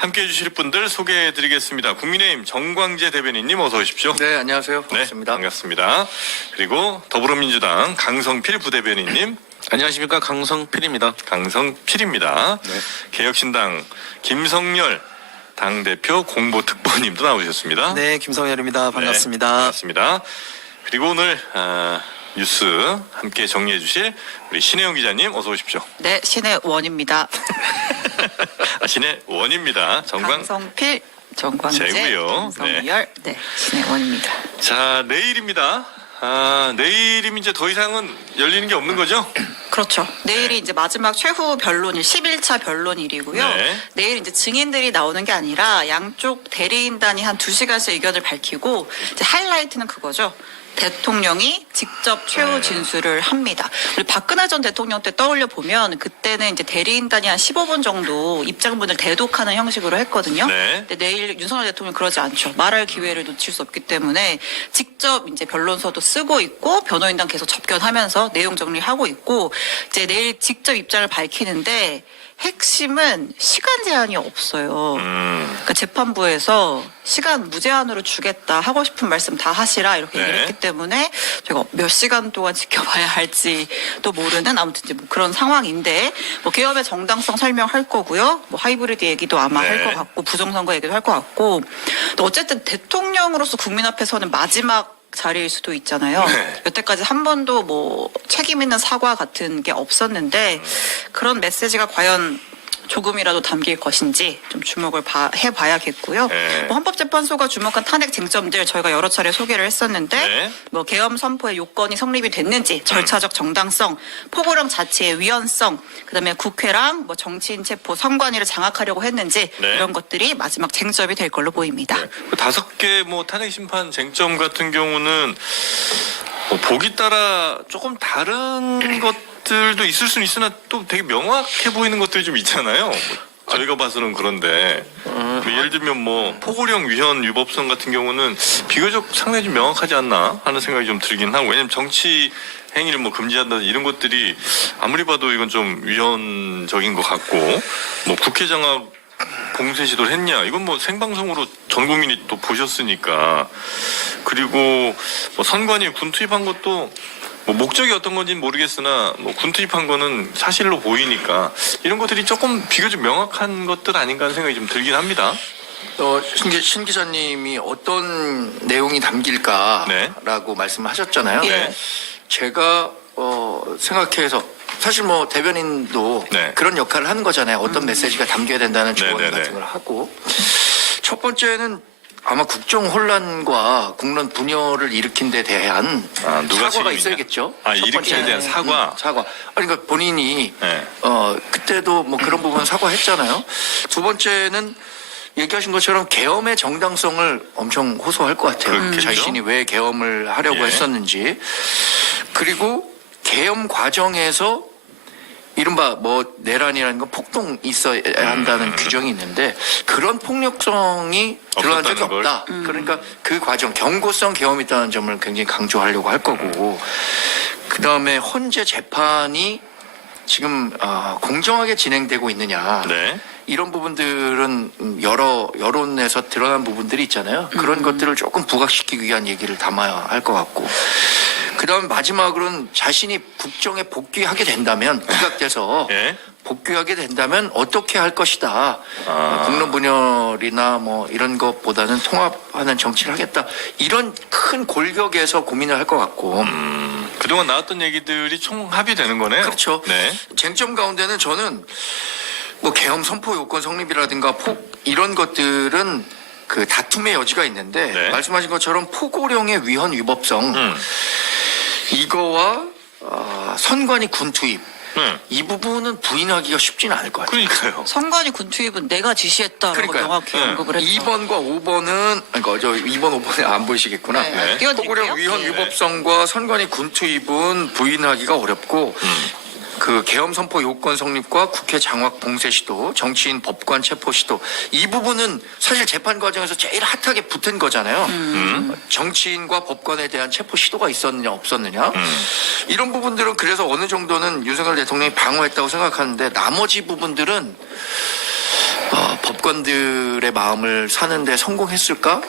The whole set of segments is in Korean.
함께해 주실 분들 소개해 드리겠습니다. 국민의힘 정광재 대변인님 어서 오십시오. 네, 안녕하세요. 반갑습니다. 네, 반갑습니다. 그리고 더불어민주당 강성필 부대변인님. 안녕하십니까, 강성필입니다. 강성필입니다. 네. 개혁신당 김성열 당대표 공보특보님도 나오셨습니다. 네, 김성열입니다. 반갑습니다. 네, 반갑습니다. 그리고 오늘 뉴스 함께 정리해 주실 우리 신혜영 기자님 어서 오십시오. 네, 신의 원입니다. 신의 원입니다. 강성필, 정광재, 재고요. 김성열, 네, 신의 원입니다. 자, 내일입니다. 내일이면 이제 더 이상은 열리는 게 없는 거죠? 그렇죠. 내일이 이제 마지막 최후 변론일, 11차 변론일이고요. 네. 내일 이제 증인들이 나오는 게 아니라 양쪽 대리인단이 한 2시간씩 의견을 밝히고 이제 하이라이트는 그거죠. 대통령이 직접 최후 진술을 합니다. 우리 박근혜 전 대통령 때 떠올려 보면 그때는 이제 대리인단이 한 15분 정도 입장문을 대독하는 형식으로 했거든요. 네. 근데 내일 윤석열 대통령 그러지 않죠. 말할 기회를 놓칠 수 없기 때문에 직접 이제 변론서도 쓰고 있고 변호인단 계속 접견하면서 내용 정리하고 있고 이제 내일 직접 입장을 밝히는데 핵심은 시간 제한이 없어요. 그러니까 재판부에서 시간 무제한으로 주겠다, 하고 싶은 말씀 다 하시라 이렇게 네. 얘기를 했기 때문에 제가 몇 시간 동안 지켜봐야 할지도 모르는 아무튼 이제 뭐 그런 상황인데 뭐 개헌의 정당성 설명할 거고요. 뭐 하이브리드 얘기도 아마 네. 할 것 같고 부정선거 얘기도 할 것 같고 또 어쨌든 대통령으로서 국민 앞에서는 마지막 자리일 수도 있잖아요. 네. 여태까지 한 번도 뭐 책임 있는 사과 같은 게 없었는데 그런 메시지가 과연 조금이라도 담길 것인지 좀 주목을 해봐야겠고요. 네. 뭐 헌법재판소가 주목한 탄핵 쟁점들 저희가 여러 차례 소개를 했었는데 네. 뭐 계엄 선포의 요건이 성립이 됐는지 절차적 정당성, 포고령 자체의 위헌성, 그다음에 국회랑 뭐 정치인 체포, 선관위를 장악하려고 했는지 네. 이런 것들이 마지막 쟁점이 될 걸로 보입니다. 네. 그 5개 뭐 탄핵 심판 쟁점 같은 경우는 뭐 보기 따라 조금 다른 것들도 있을 수는 있으나 또 되게 명확해 보이는 것들이 좀 있잖아요. 뭐 저희가 봐서는 그런데 뭐 예를 들면 뭐 포고령 위헌 위법성 같은 경우는 비교적 상당히 좀 명확하지 않나 하는 생각이 좀 들긴 하고 왜냐면 정치 행위를 뭐 금지한다 이런 것들이 아무리 봐도 이건 좀 위헌적인 것 같고 뭐 국회 장악 봉쇄 시도를 했냐 이건 뭐 생방송으로 전 국민이 또 보셨으니까 그리고 뭐 선관위 군 투입한 것도 뭐 목적이 어떤 건지는 모르겠으나 뭐 군 투입한 거는 사실로 보이니까 이런 것들이 조금 비교적 명확한 것들 아닌가 하는 생각이 좀 들긴 합니다. 신 기자님이 어떤 내용이 담길까라고 네. 말씀하셨잖아요. 네. 제가 생각해서 사실 뭐 대변인도 네. 그런 역할을 하는 거잖아요. 어떤 메시지가 담겨야 된다는 조언 네네네. 같은 걸 하고 첫 번째는 아마 국정 혼란과 국론 분열을 일으킨 데 대한 누가 사과가 책임이냐? 있어야겠죠. 아, 첫 일으킨 데 번째는. 대한 사과? 사과. 아니, 그러니까 본인이 네. 그때도 뭐 그런 부분 사과했잖아요. 두 번째는 얘기하신 것처럼 계엄의 정당성을 엄청 호소할 것 같아요. 그렇겠죠. 자신이 왜 계엄을 하려고 예. 했었는지. 그리고 계엄 과정에서 이른바 뭐 내란이라는 건 폭동 있어야 한다는 규정이 있는데 그런 폭력성이 드러난 적이 없었다는 없다. 그러니까 그 과정 경고성 계엄이 있다는 점을 굉장히 강조하려고 할 거고 그 다음에 헌재 재판이 지금 공정하게 진행되고 있느냐. 네. 이런 부분들은 여러 여론에서 드러난 부분들이 있잖아요. 그런 것들을 조금 부각시키기 위한 얘기를 담아야 할 것 같고. 그다음 마지막으로는 자신이 국정에 복귀하게 된다면 부각돼서 예. 복귀하게 된다면 어떻게 할 것이다. 국론 분열이나 뭐 이런 것보다는 통합하는 정치를 하겠다. 이런 큰 골격에서 고민을 할 것 같고. 그동안 나왔던 얘기들이 총합이 되는 거네요. 그렇죠. 네. 쟁점 가운데는 저는 뭐 계엄 선포 요건 성립이라든가 이런 것들은 그 다툼의 여지가 있는데 네. 말씀하신 것처럼 포고령의 위헌 위법성 이거와 선관위 군 투입 이 부분은 부인하기가 쉽지는 않을 것 같아요. 그러니까요. 선관위 군 투입은 내가 지시했다라고 그러니까요. 명확히 네. 언급을 했죠. 2번과 5번은 그러니까 저 2번 5번에 안 보이시겠구나. 네. 네. 띄워드릴게요. 포고령 위헌 네. 위법성과 선관위 군 투입은 부인하기가 어렵고 그 계엄 선포 요건 성립과 국회 장악 봉쇄 시도, 정치인 법관 체포 시도 이 부분은 사실 재판 과정에서 제일 핫하게 붙은 거잖아요. 정치인과 법관에 대한 체포 시도가 있었느냐 없었느냐 이런 부분들은 그래서 어느 정도는 윤석열 대통령이 방어했다고 생각하는데 나머지 부분들은 법관들의 마음을 사는데 성공했을까?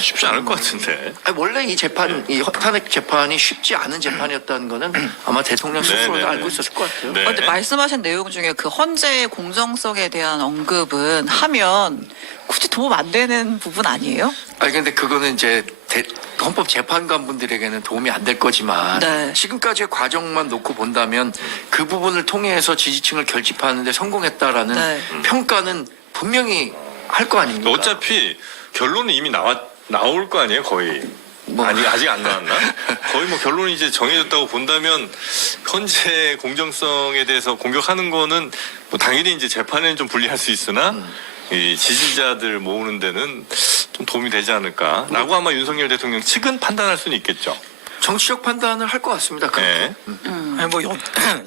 쉽지 않을 것 같은데. 아니, 원래 이 재판, 이 탄핵 재판이 쉽지 않은 재판이었다는 거는 아마 대통령 스스로도 네, 네, 알고 네. 있었을 것 같아요. 네. 근데 말씀하신 내용 중에 그 헌재의 공정성에 대한 언급은 하면 굳이 도움 안 되는 부분 아니에요? 아니 근데 그거는 이제 헌법 재판관분들에게는 도움이 안 될 거지만 네. 지금까지의 과정만 놓고 본다면 그 부분을 통해서 지지층을 결집하는데 성공했다라는 네. 평가는 분명히 할 거 아닙니까? 어차피 결론은 이미 나올 거 아니에요, 거의. 뭐. 아니, 아직 안 나왔나? 거의 뭐 결론이 이제 정해졌다고 본다면 현재 공정성에 대해서 공격하는 거는 뭐 당연히 이제 재판에는 좀 불리할 수 있으나 이 지지자들 모으는 데는 좀 도움이 되지 않을까라고 아마 윤석열 대통령 측은 판단할 수는 있겠죠. 정치적 판단을 할 것 같습니다. 네. 아니 뭐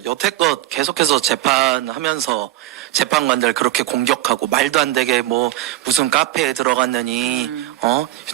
여태껏 계속해서 재판하면서 재판관들 그렇게 공격하고 말도 안 되게 뭐 무슨 카페에 들어갔느니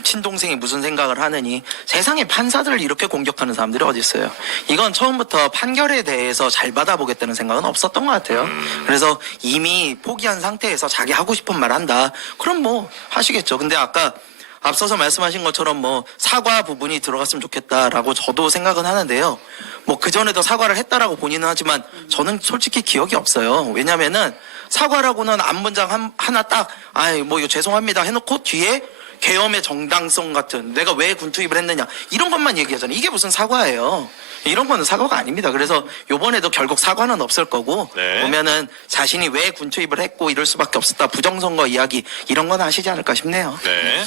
친동생이 무슨 생각을 하느니 세상에 판사들을 이렇게 공격하는 사람들이 어디 있어요. 이건 처음부터 판결에 대해서 잘 받아보겠다는 생각은 없었던 것 같아요. 그래서 이미 포기한 상태에서 자기 하고 싶은 말 한다. 그럼 뭐 하시겠죠. 근데 아까 앞서서 말씀하신 것처럼 뭐 사과 부분이 들어갔으면 좋겠다라고 저도 생각은 하는데요. 뭐 그전에도 사과를 했다라고 본인은 하지만 저는 솔직히 기억이 없어요. 왜냐면은 사과라고는 앞문장 하나 딱 아이 뭐 이거 죄송합니다 해놓고 뒤에 계엄의 정당성 같은 내가 왜 군투입을 했느냐 이런 것만 얘기하잖아요. 이게 무슨 사과예요. 이런 거는 사과가 아닙니다. 그래서 요번에도 결국 사과는 없을 거고 네. 보면은 자신이 왜 군투입을 했고 이럴 수밖에 없었다. 부정선거 이야기 이런 건 하시지 않을까 싶네요. 네.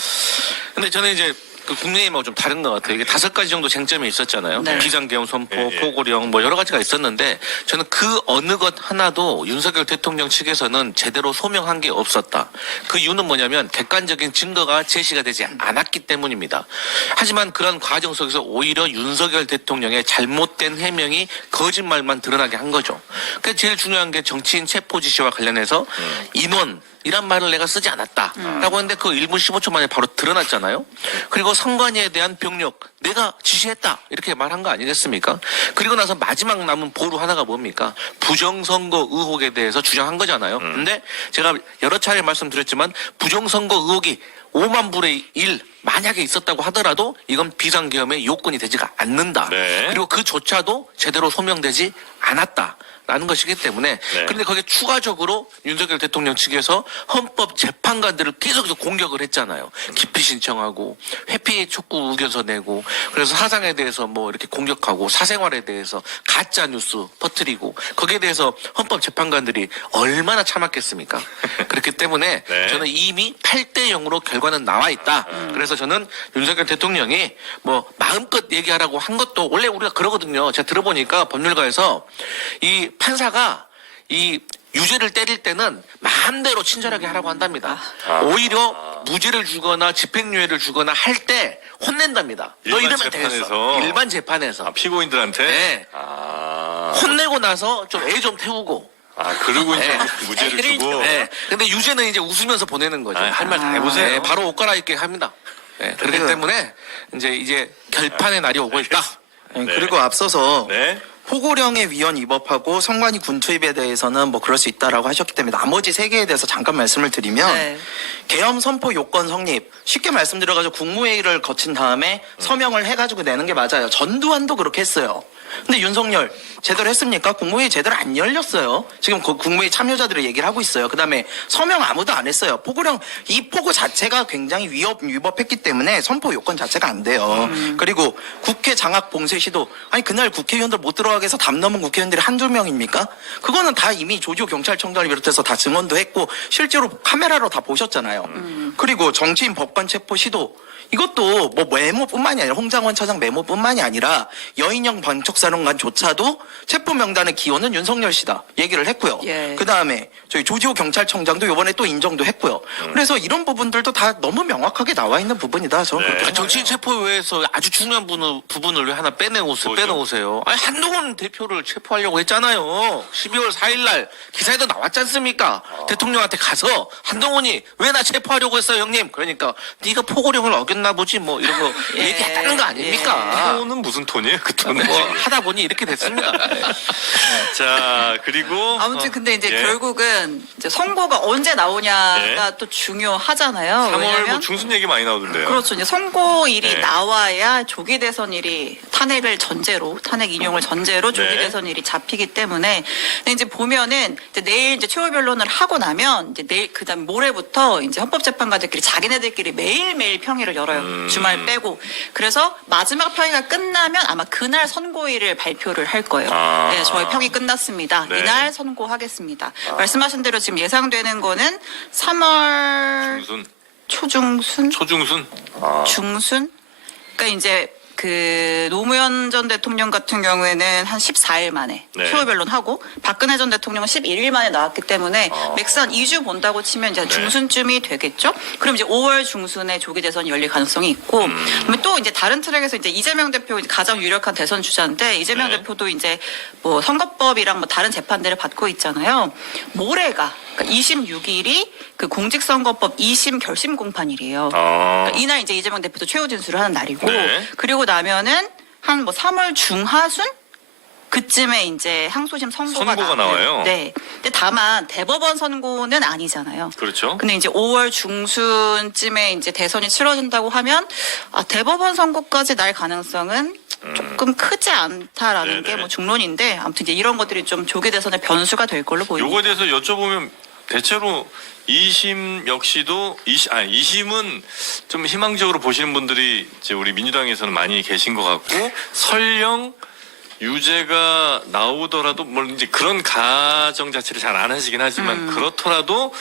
근데 저는 이제 그 국민의힘하고 좀 다른 것 같아요. 이게 5가지 정도 쟁점이 있었잖아요. 네. 비상계엄 선포, 예, 예. 포고령 뭐 여러 가지가 있었는데 저는 그 어느 것 하나도 윤석열 대통령 측에서는 제대로 소명한 게 없었다. 그 이유는 뭐냐면 객관적인 증거가 제시가 되지 않았기 때문입니다. 하지만 그런 과정 속에서 오히려 윤석열 대통령의 잘못된 해명이 거짓말만 드러나게 한 거죠. 그러니까 제일 중요한 게 정치인 체포 지시와 관련해서 인원 이란 말을 내가 쓰지 않았다라고 했는데 그 1분 15초 만에 바로 드러났잖아요. 그리고 선관위에 대한 병력 내가 지시했다 이렇게 말한 거 아니겠습니까? 그리고 나서 마지막 남은 보루 하나가 뭡니까? 부정선거 의혹에 대해서 주장한 거잖아요. 근데 제가 여러 차례 말씀드렸지만 부정선거 의혹이 5만 분의 1 만약에 있었다고 하더라도 이건 비상계엄의 요건이 되지가 않는다. 네. 그리고 그조차도 제대로 소명되지 않았다. 라는 것이기 때문에 네. 그런데 거기에 추가적으로 윤석열 대통령 측에서 헌법 재판관들을 계속해서 공격을 했잖아요. 기피 신청하고 회피 촉구 의견서 내고 그래서 사상에 대해서 뭐 이렇게 공격하고 사생활에 대해서 가짜 뉴스 퍼뜨리고 거기에 대해서 헌법 재판관들이 얼마나 참았겠습니까? 그렇기 때문에 네. 저는 이미 8대 0으로 결과는 나와 있다. 그래서 저는 윤석열 대통령이 뭐 마음껏 얘기하라고 한 것도 원래 우리가 그러거든요. 제가 들어보니까 법률가에서 이 판사가 이 유죄를 때릴 때는 마음대로 친절하게 하라고 한답니다. 오히려 무죄를 주거나 집행유예를 주거나 할 때 혼낸답니다. 너 일반 이러면 되겠어. 재판에서? 일반 재판에서. 피고인들한테? 네. 혼내고 나서 좀 애 좀 태우고. 그리고 이제 네. 무죄를 주고. 네. 근데 유죄는 이제 웃으면서 보내는 거죠. 할 말 다 해보세요. 네, 바로 옷 갈아입게 합니다. 네, 그렇기 그래요. 때문에 이제 결판의 날이 오고 있다. 네, 네. 그리고 앞서서 네. 포고령의 위헌 위법하고 선관위 군투입에 대해서는 뭐 그럴 수 있다라고 하셨기 때문에 나머지 3개에 대해서 잠깐 말씀을 드리면 네. 계엄 선포 요건 성립 쉽게 말씀드려가지고 국무회의를 거친 다음에 서명을 해가지고 내는 게 맞아요. 전두환도 그렇게 했어요. 근데 윤석열 제대로 했습니까? 국무회의 제대로 안 열렸어요. 지금 그 국무회의 참여자들의 얘기를 하고 있어요. 그다음에 서명 아무도 안 했어요. 포고령 이 포고 자체가 굉장히 위법했기 때문에 선포 요건 자체가 안 돼요. 그리고 국회 장악 봉쇄 시도 아니 그날 국회의원들 못 들어가게 해서 담 넘은 국회의원들이 한두 명입니까? 그거는 다 이미 조지호 경찰청장을 비롯해서 다 증언도 했고 실제로 카메라로 다 보셨잖아요. 그리고 정치인 법관 체포 시도 이것도 뭐 메모뿐만이 아니라 홍장원 차장 메모뿐만이 아니라 여인영 방촉사령관조차도 체포 명단의 기원은 윤석열 씨다 얘기를 했고요. 예. 그 다음에 저희 조지호 경찰청장도 이번에 또 인정도 했고요. 그래서 이런 부분들도 다 너무 명확하게 나와 있는 부분이다. 저는 네. 그렇게 아, 정치인 체포에서 아주 중요한 부분을 왜 하나 빼놓으세요. 아니, 한동훈 대표를 체포하려고 했잖아요. 12월 4일 날 기사에도 나왔지 않습니까? 대통령한테 가서 한동훈이 왜 나 체포하려고 했어요, 형님? 그러니까 네가 포고령을 어겼네. 있었나 보지 뭐 이런 거 예. 얘기했다는 거 아닙니까? 톤은 무슨 톤이에요? 그 톤은. 뭐 하다 보니 이렇게 됐습니다. 자, 그리고 아무튼 근데 이제 예. 결국은 이제 선고가 언제 나오냐가 또 중요하잖아요. 3월 뭐 왜냐면 중순 얘기 많이 나오던데요. 그렇죠. 이제 선고일이 네. 나와야 조기 대선일이 탄핵을 전제로 탄핵 인용을 전제로 조기 네. 대선일이 잡히기 때문에 근데 이제 보면은 이제 내일 이제 최후 변론을 하고 나면 이제 내일 그다음 모레부터 이제 헌법재판관들끼리 자기네들끼리 매일매일 평의를 열어요. 주말 빼고. 그래서 마지막 평의가 끝나면 아마 그날 선고일을 발표를 할 거예요. 아. 네, 저희 평이 끝났습니다. 네. 이날 선고하겠습니다. 말씀하신 대로 지금 예상되는 거는 3월 중순, 초중순? 초중순. 중순? 그러니까 이제 그 노무현 전 대통령 같은 경우에는 한 14일 만에 네. 최후 변론하고 박근혜 전 대통령은 11일 만에 나왔기 때문에 맥스 한 2주 본다고 치면 이제 네. 중순쯤이 되겠죠. 그럼 이제 5월 중순에 조기 대선이 열릴 가능성이 있고 그러면 또 이제 다른 트랙에서 이제 이재명 대표 가장 유력한 대선 주자인데 이재명 네. 대표도 이제 뭐 선거법이랑 뭐 다른 재판들을 받고 있잖아요. 모레가 그러니까 26일이 그 공직선거법 2심 결심 공판일이에요. 그러니까 이날 이제 이재명 대표도 최후 진술을 하는 날이고 네. 그리고 나면은 한 뭐 3월 중하순 그쯤에 이제 항소심 선고가 선고가 나와요? 네. 근데 다만 대법원 선고는 아니잖아요. 그렇죠. 근데 이제 5월 중순쯤에 이제 대선이 치러진다고 하면 대법원 선고까지 날 가능성은 조금 크지 않다라는 네네. 게 뭐 중론인데 아무튼 이제 이런 것들이 좀 조기 대선의 변수가 될 걸로 보입니다. 요거에 대해서 여쭤보면 대체로 2심 역시도 2심은 좀 희망적으로 보시는 분들이 이제 우리 민주당에서는 많이 계신 것 같고 설령 유죄가 나오더라도 뭐 이제 그런 가정 자체를 잘 안 하시긴 하지만 그렇더라도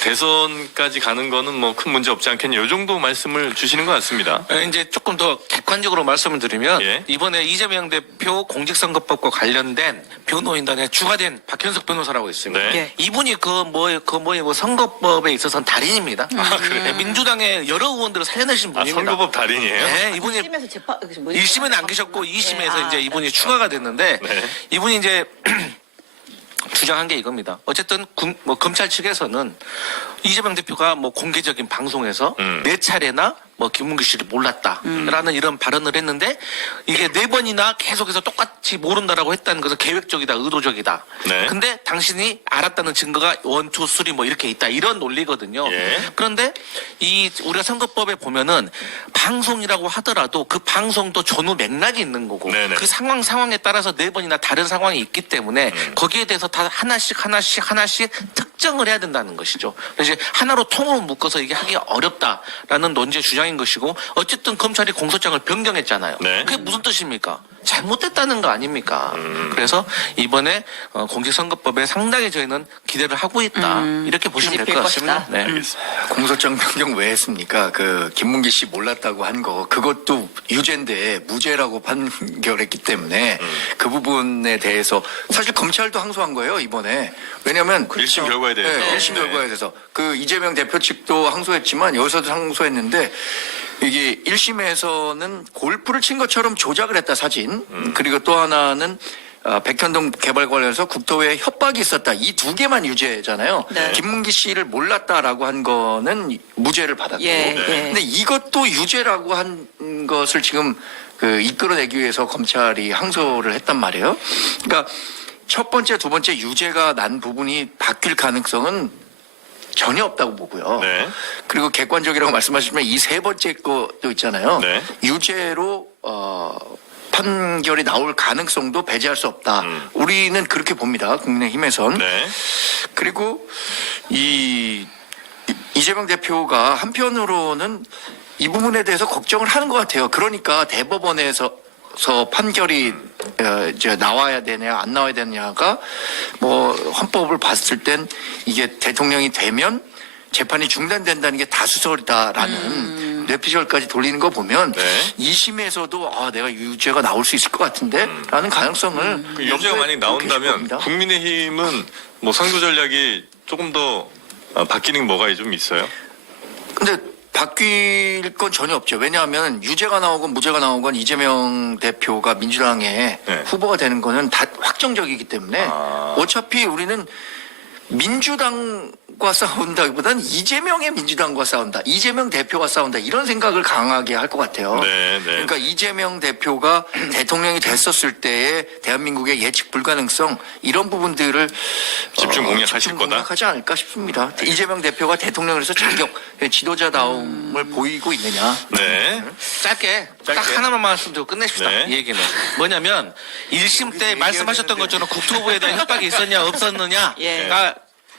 대선까지 가는 거는 뭐 큰 문제 없지 않겠냐 이 정도 말씀을 주시는 것 같습니다. 이제 조금 더 객관적으로 말씀을 드리면 예. 이번에 이재명 대표 공직선거법과 관련된 변호인단의 주가 된 박현석 변호사라고 있습니다. 네. 예. 이분이 뭐 선거법에 있어서는 달인입니다. 네, 민주당의 여러 의원들을 살려내신 아, 분입니다. 선거법 달인이에요? 네, 이분이 1심에서 재판 1심에는 안 계셨고 2심에서 이제 이분이 추가가 됐는데 네. 이분이 이제 주장한 게 이겁니다. 어쨌든 검찰 측에서는 이재명 대표가 뭐 공개적인 방송에서 네 차례나 뭐 김문기 씨를 몰랐다라는 이런 발언을 했는데 이게 4번이나 계속해서 똑같이 모른다라고 했다는 것은 계획적이다, 의도적이다. 네. 근데 당신이 알았다는 증거가 1, 2, 3 뭐 이렇게 있다 이런 논리거든요. 예. 그런데 우리가 선거법에 보면은 방송이라고 하더라도 그 방송도 전후 맥락이 있는 거고 네네. 그 상황에 따라서 4번이나 다른 상황이 있기 때문에 거기에 대해서 다 하나씩 특정을 해야 된다는 것이죠. 그래서 이제 하나로 통으로 묶어서 이게 하기가 어렵다라는 논지의 주장인 것이고 어쨌든 검찰이 공소장을 변경했잖아요. 네. 그게 무슨 뜻입니까? 잘못됐다는 거 아닙니까? 그래서 이번에 공직선거법에 상당히 저희는 기대를 하고 있다. 이렇게 보시면 될 것 뒤집힐 같습니다. 것이다. 네. 알겠습니다. 공소장 변경 왜 했습니까? 그 김문기 씨 몰랐다고 한 거 그것도 유죄인데 무죄라고 판결했기 때문에 그 부분에 대해서 사실 검찰도 항소한 거예요 이번에. 왜냐하면 1심 결과에 대해서. 네, 1심 결과에 대해서 그 이재명 대표 측도 항소했지만 여기서도 항소했는데 이게 1심에서는 골프를 친 것처럼 조작을 했다 사진. 그리고 또 하나는 백현동 개발 관련해서 국토부에 협박이 있었다. 이 두 개만 유죄잖아요. 네. 김문기 씨를 몰랐다라고 한 거는 무죄를 받았고. 예, 근데 이것도 유죄라고 한 것을 지금 그 이끌어내기 위해서 검찰이 항소를 했단 말이에요. 그러니까 첫 번째, 두 번째 유죄가 난 부분이 바뀔 가능성은 전혀 없다고 보고요. 네. 그리고 객관적이라고 말씀하시면 이 세 번째 것도 있잖아요. 네. 유죄로 판결이 나올 가능성도 배제할 수 없다. 우리는 그렇게 봅니다. 국민의힘에선. 네. 그리고 이재명 대표가 한편으로는 이 부분에 대해서 걱정을 하는 것 같아요. 그러니까 대법원에서 판결이 이제 나와야 되냐 안 나와야 되냐가 뭐 헌법을 봤을 땐 이게 대통령이 되면 재판이 중단된다는 게 다수설이다라는 뇌피셜까지 돌리는 거 보면 네. 2심에서도 내가 유죄가 나올 수 있을 것 같은데 라는 가능성을 그 유죄가 만약 나온다면 국민의힘은 뭐 상조 전략이 조금 더 바뀌는 게 뭐가 좀 있어요? 근데 바뀔 건 전혀 없죠. 왜냐하면 유죄가 나오건 무죄가 나오건 이재명 대표가 민주당의 네. 후보가 되는 거는 다 확정적이기 때문에 어차피 우리는 민주당과 싸운다기보다는 이재명의 민주당과 싸운다. 이재명 대표와 싸운다. 이런 생각을 강하게 할 것 같아요. 네, 네. 그러니까 이재명 대표가 대통령이 됐었을 때의 대한민국의 예측 불가능성 이런 부분들을 집중 공략하실 집중 거다? 공략하지 않을까 싶습니다. 이재명 대표가 대통령으로서 자격, 지도자다움을 보이고 있느냐. 네. 짧게 딱 하나만 말씀드리고 끝내십시다. 네. 이 얘기는 뭐냐면 1심 때 말씀하셨던 것처럼 국토부에 대한 협박이 있었냐 없었느냐가 예.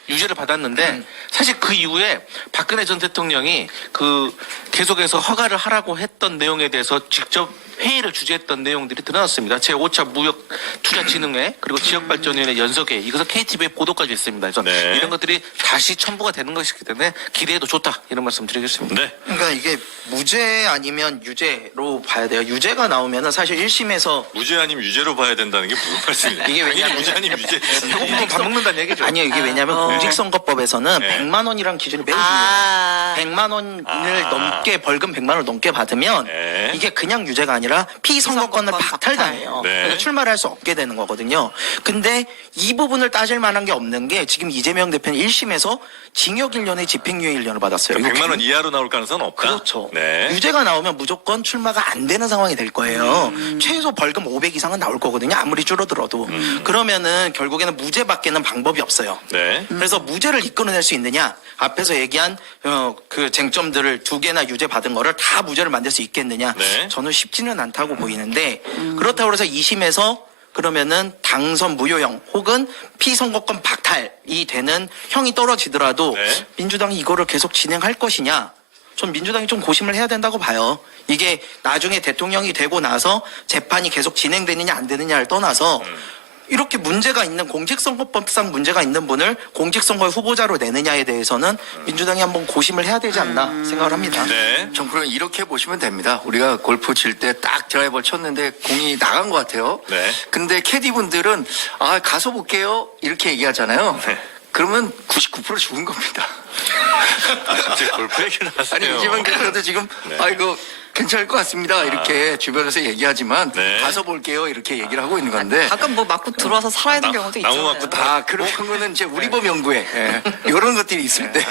유죄를 받았는데 사실 그 이후에 박근혜 전 대통령이 그 계속해서 허가를 하라고 했던 내용에 대해서 직접 회의를 주재했던 내용들이 드러났습니다. 제5차 무역투자진흥회 그리고 지역발전위원회 연석회 이것은 KTV의 보도까지 있습니다. 그래서 네. 이런 것들이 다시 첨부가 되는 것이기 때문에 기대해도 좋다 이런 말씀 드리겠습니다. 네. 그러니까 이게 무죄 아니면 유죄로 봐야 돼요. 유죄가 나오면은 사실 1심에서 무죄 아니면 유죄로 봐야 된다는 게 무슨 말씀이에요? 이게 왜냐면- 무죄 아니면 유죄. 배고프면 밥 먹는다는 얘기죠. 아니요, 이게 왜냐면 공직선거법에서는 네. 100만 원이라는 기준이 매우 아. 중요해요. 100만 원을 아. 넘게 벌금 100만 원을 넘게 받으면 네. 이게 그냥 유죄가 아니라 피선거권을 피선거권 박탈당해요. 네. 그래서 출마를 할 수 없게 되는 거거든요. 근데 이 부분을 따질 만한 게 없는 게 지금 이재명 대표는 1심에서 징역 1년에 집행유예 1년을 받았어요. 이거 100만 원 이하로 나올 가능성은 없다. 그렇죠. 네. 유죄가 나오면 무조건 출마가 안 되는 상황이 될 거예요. 최소 벌금 500 이상은 나올 거거든요. 아무리 줄어들어도. 그러면은 결국에는 무죄밖에는 방법이 없어요. 네. 그래서 무죄를 이끌어낼 수 있느냐? 앞에서 얘기한 그 쟁점들을 2개나 유죄 받은 거를 다 무죄를 만들 수 있겠느냐? 네. 저는 쉽지는 않다고 보이는데 그렇다고 해서 2심에서 그러면은 당선 무효형 혹은 피선거권 박탈이 되는 형이 떨어지더라도 네. 민주당이 이거를 계속 진행할 것이냐? 전 민주당이 좀 고심을 해야 된다고 봐요. 이게 나중에 대통령이 되고 나서 재판이 계속 진행되느냐 안 되느냐를 떠나서 이렇게 문제가 있는 공직선거법상 문제가 있는 분을 공직선거의 후보자로 내느냐에 대해서는 민주당이 한번 고심을 해야 되지 않나 생각을 합니다. 네. 전 그럼 이렇게 보시면 됩니다. 우리가 골프 칠 때 딱 드라이버를 쳤는데 공이 나간 것 같아요. 네. 근데 캐디분들은 아 가서 볼게요 이렇게 얘기하잖아요. 네. 그러면 99% 죽은 겁니다. 이제 골프 얘기를 하세요. 아니 이재명 대표도 지금 네. 아 이거 괜찮을 것 같습니다 이렇게 주변에서 얘기하지만 네. 가서 볼게요 이렇게 얘기를 하고 있는 건데 가끔 뭐 맞고 들어와서 살아야 되는 경우도 나무 있잖아요. 맞고 다 아 그런 거는 이제 우리 법 연구에 이런 것들이 있을 때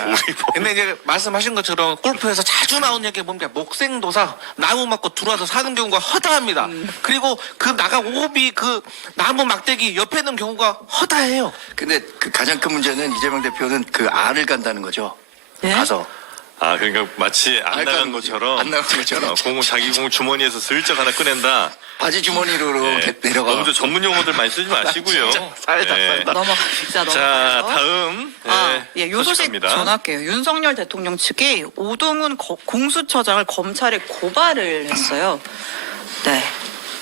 근데 이제 말씀하신 것처럼 골프에서 자주 나오는 얘기가 뭡니까? 목생도사 나무 맞고 들어와서 사는 경우가 허다합니다. 그리고 그 나가 오비 그 나무 막대기 옆에 있는 경우가 허다해요. 근데 그 가장 큰 문제는 이재명 대표는 그 알을 간다는 거죠. 예? 가서 아, 그러니까 마치 안 알까 나간 것처럼. 안 나간 것처럼. 자기 공을 주머니에서 슬쩍 하나 꺼낸다. 바지 주머니로 네. 내려가. 너무 전문 용어들 많이 쓰지 마시고요. 살다, 네. 살다. 넘어갑니다. 자, 넘어가서. 다음. 예, 요 소식 소식입니다. 전할게요. 윤석열 대통령 측이 오동훈 공수처장을 검찰에 고발을 했어요. 네.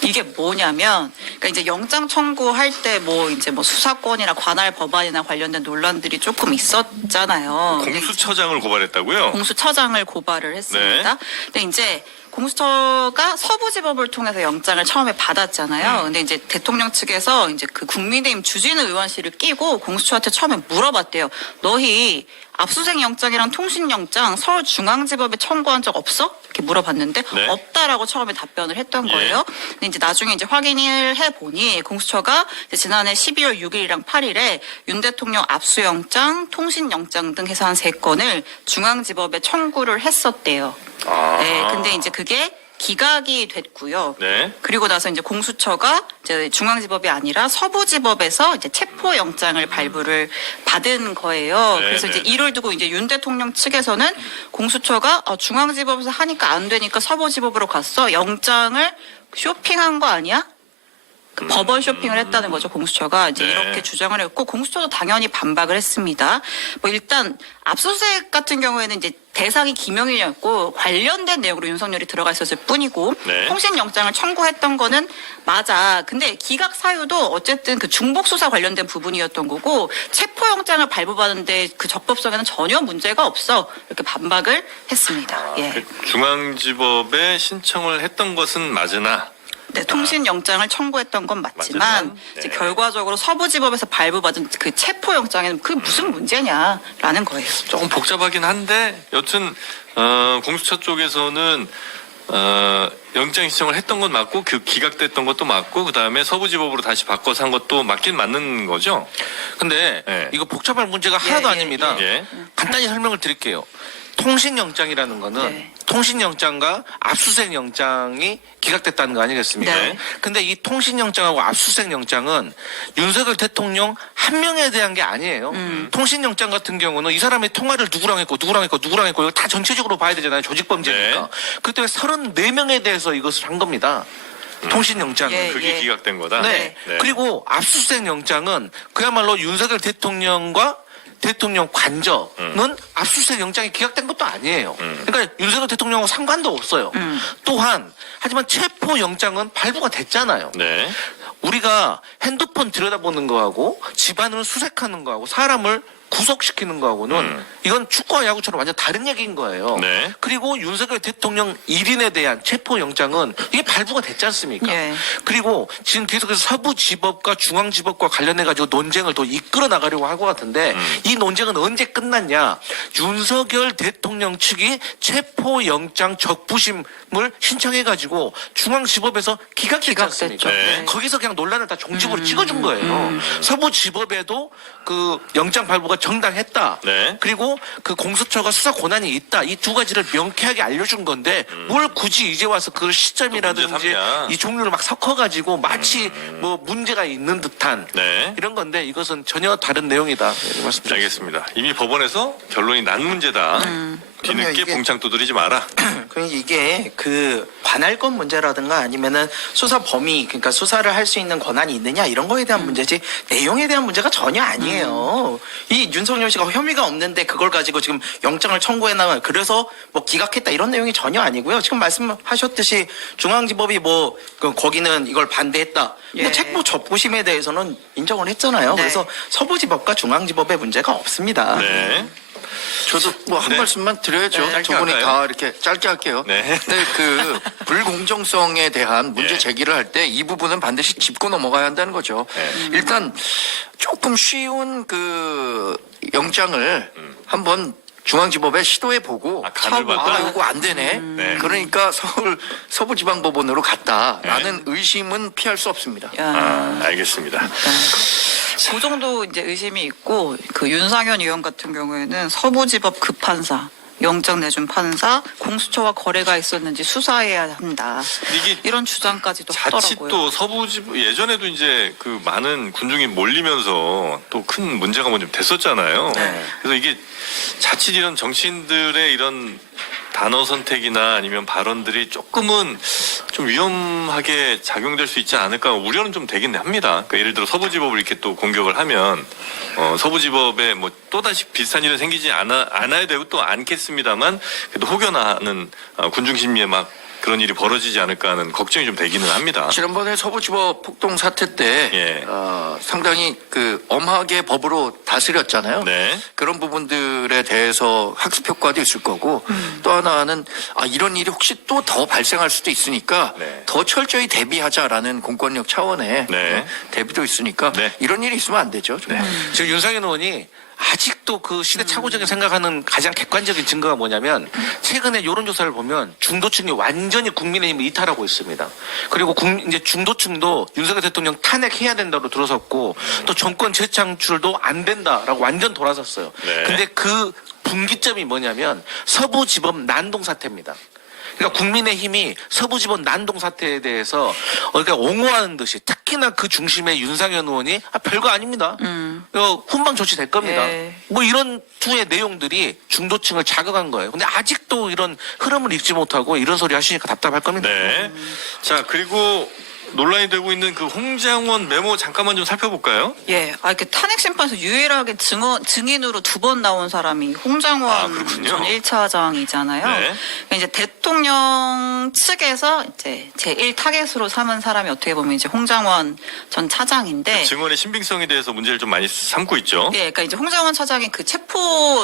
이게 뭐냐면, 그러니까 이제 영장 청구할 때 뭐 이제 뭐 수사권이나 관할 법안이나 관련된 논란들이 조금 있었잖아요. 근데 공수처장을 고발했다고요? 공수처장을 고발을 했습니다. 근데 이제 공수처가 서부지법을 통해서 영장을 처음에 받았잖아요. 근데 이제 대통령 측에서 이제 그 국민의힘 주진우 의원실을 끼고 공수처한테 처음에 물어봤대요. 너희 압수수색 영장이랑 통신영장 서울중앙지법에 청구한 적 없어? 이렇게 물어봤는데 네. 없다라고 처음에 답변을 했던 예. 거예요. 근데 이제 나중에 이제 확인을 해보니 공수처가 이제 지난해 12월 6일이랑 8일에 윤 대통령 압수영장, 통신영장 등 해서 한 3건을 중앙지법에 청구를 했었대요. 아. 네, 근데 이제 그게 기각이 됐고요. 네. 그리고 나서 이제 공수처가 이제 중앙지법이 아니라 서부지법에서 이제 체포영장을 발부를 받은 거예요. 네, 그래서 네. 이제 이를 두고 이제 윤 대통령 측에서는 공수처가 중앙지법에서 하니까 안 되니까 서부지법으로 갔어. 영장을 쇼핑한 거 아니야? 그 법원 쇼핑을 했다는 거죠, 공수처가. 이제 네. 이렇게 주장을 했고, 공수처도 당연히 반박을 했습니다. 뭐 일단, 압수수색 같은 경우에는 이제 대상이 김영일이었고, 관련된 내용으로 윤석열이 들어가 있었을 뿐이고, 네. 통신영장을 청구했던 거는 맞아. 근데 기각 사유도 어쨌든 그 중복수사 관련된 부분이었던 거고, 체포영장을 발부받는데 그 적법성에는 전혀 문제가 없어. 이렇게 반박을 했습니다. 예. 그 중앙지법에 신청을 했던 것은 맞으나 네, 통신영장을 청구했던 건 맞지만 맞지만, 이제 네. 결과적으로 서부지법에서 발부받은 그 체포영장에는 그게 무슨 문제냐라는 거예요. 조금 복잡하긴 한데 여튼 공수처 쪽에서는 영장 신청을 했던 건 맞고 그 기각됐던 것도 맞고 그다음에 서부지법으로 다시 바꿔서 한 것도 맞긴 맞는 거죠. 근데 네. 이거 복잡할 문제가 하나도 예, 아닙니다. 예. 간단히 설명을 드릴게요. 통신영장이라는 거는 네. 통신영장과 압수수색영장이 기각됐다는 거 아니겠습니까? 네. 근데 이 통신영장하고 압수수색영장은 윤석열 대통령 한 명에 대한 게 아니에요. 통신영장 같은 경우는 이 사람의 통화를 누구랑 했고 이거 다 전체적으로 봐야 되잖아요. 조직범죄니까. 네. 그렇기 때문에 34명에 대해서 이것을 한 겁니다. 통신영장은. 예, 그게 예. 기각된 거다. 네. 네. 그리고 압수수색영장은 그야말로 윤석열 대통령과 대통령 관저는 압수수색 영장이 기각된 것도 아니에요. 그러니까 윤석열 대통령하고 상관도 없어요. 또한 하지만 체포 영장은 발부가 됐잖아요. 네. 우리가 핸드폰 들여다보는 거하고 집안을 수색하는 거하고 사람을 구속시키는 거하고는 이건 축구와 야구처럼 완전 다른 얘기인 거예요. 네. 그리고 윤석열 대통령 1인에 대한 체포영장은 이게 발부가 됐지 않습니까? 예. 그리고 지금 계속해서 서부지법과 중앙지법과 관련해가지고 논쟁을 더 이끌어 나가려고 할 것 같은데 이 논쟁은 언제 끝났냐? 윤석열 대통령 측이 체포영장 적부심을 신청해가지고 중앙지법에서 기각됐지 않습니까? 기각됐죠. 네. 거기서 그냥 논란을 다 종집으로 찍어준 거예요. 서부지법에도 그 영장 발부가 정당했다. 네. 그리고 그 공수처가 수사 권한이 있다. 이 두 가지를 명쾌하게 알려준 건데 뭘 굳이 이제 와서 그 문제 시점이라든지 삼냐. 이 종류를 막 섞어가지고 마치 뭐 문제가 있는 듯한 네. 이런 건데 이것은 전혀 다른 내용이다. 이렇게 말씀드립니다. 알겠습니다. 이미 법원에서 결론이 난 문제다. 뒤늦게 그럼요, 이게- 봉창 두드리지 마라. 그러니까 이게 그 관할권 문제라든가 아니면은 수사 범위 그러니까 수사를 할 수 있는 권한이 있느냐 이런 거에 대한 문제지 내용에 대한 문제가 전혀 아니에요. 이 윤석열 씨가 혐의가 없는데 그걸 가지고 지금 영장을 청구해나가 그래서 뭐 기각했다 이런 내용이 전혀 아니고요. 지금 말씀하셨듯이 중앙지법이 뭐 거기는 이걸 반대했다. 근데 예. 체포 적부심에 대해서는 인정을 했잖아요. 네. 그래서 서부지법과 중앙지법의 문제가 없습니다. 네. 저도 뭐 한 네. 말씀만 드려야죠. 네. 두 분이 짧게 다 이렇게 짧게 할게요. 네. 근데 그 불공정성에 대한 문제 예. 제기를 할 때 이 부분은 반드시 짚고 넘어가야 한다는 거죠. 네. 일단 조금 쉬운 그 영장을 한번 중앙지법에 시도해 보고 아, 간을 봤다? 이거 안 되네. 네. 그러니까 서부지방법원으로 갔다라는 의심은 피할 수 없습니다. 아, 알겠습니다. 그 정도 이제 의심이 있고 그 윤상현 의원 같은 경우에는 서부지법 급판사 영장 내준 판사 공수처와 거래가 있었는지 수사해야 한다. 이게 이런 주장까지도 자칫 하더라고요. 또 서부지법 예전에도 이제 그 많은 군중이 몰리면서 또 큰 문제가 뭐 좀 됐었잖아요. 네. 그래서 이게 자칫 이런 정치인들의 이런 단어 선택이나 아니면 발언들이 조금은 좀 위험하게 작용될 수 있지 않을까 우려는 좀 되긴 합니다. 그러니까 예를 들어 서부지법을 이렇게 또 공격을 하면 서부지법에 뭐 또다시 비슷한 일은 생기지 않아야 되고 또 않겠습니다만 그래도 혹여나는 군중 심리에 막 그런 일이 벌어지지 않을까 하는 걱정이 좀 되기는 합니다. 지난번에 서부지법 폭동 사태 때 예. 상당히 그 엄하게 법으로 다스렸잖아요. 네. 그런 부분들에 대해서 학습 효과도 있을 거고 또 하나는 이런 일이 혹시 또 더 발생할 수도 있으니까 네. 더 철저히 대비하자라는 공권력 차원의 네. 대비도 있으니까 네. 이런 일이 있으면 안 되죠. 정말. 지금 윤상현 의원이 아직도 그 시대착오적인 생각하는 가장 객관적인 증거가 뭐냐면 최근에 여론조사를 보면 중도층이 완전히 국민의힘을 이탈하고 있습니다. 그리고 이제 중도층도 윤석열 대통령 탄핵해야 된다고 들어섰고 또 정권 재창출도 안 된다라고 완전 돌아섰어요. 네. 근데 그 분기점이 뭐냐면 서부지법 난동 사태입니다. 그러니까 국민의힘이 서부지법 난동 사태에 대해서 그러니까 옹호하는 듯이 특히나 그 중심에 윤상현 의원이 별거 아닙니다. 훈방 조치될 겁니다. 예. 뭐 이런 투의 내용들이 중도층을 자극한 거예요. 근데 아직도 이런 흐름을 읽지 못하고 이런 소리 하시니까 답답할 겁니다. 네. 자, 그리고 논란이 되고 있는 그 홍장원 메모 잠깐만 좀 살펴볼까요? 예, 이렇게 탄핵 심판에서 유일하게 증인으로 2번 나온 사람이 홍장원 아, 그렇군요. 전 1차장이잖아요. 네. 이제 대통령 측에서 이제 제1 타겟으로 삼은 사람이 어떻게 보면 이제 홍장원 전 차장인데. 증언의 신빙성에 대해서 문제를 좀 많이 삼고 있죠. 예, 그러니까 이제 홍장원 차장이 그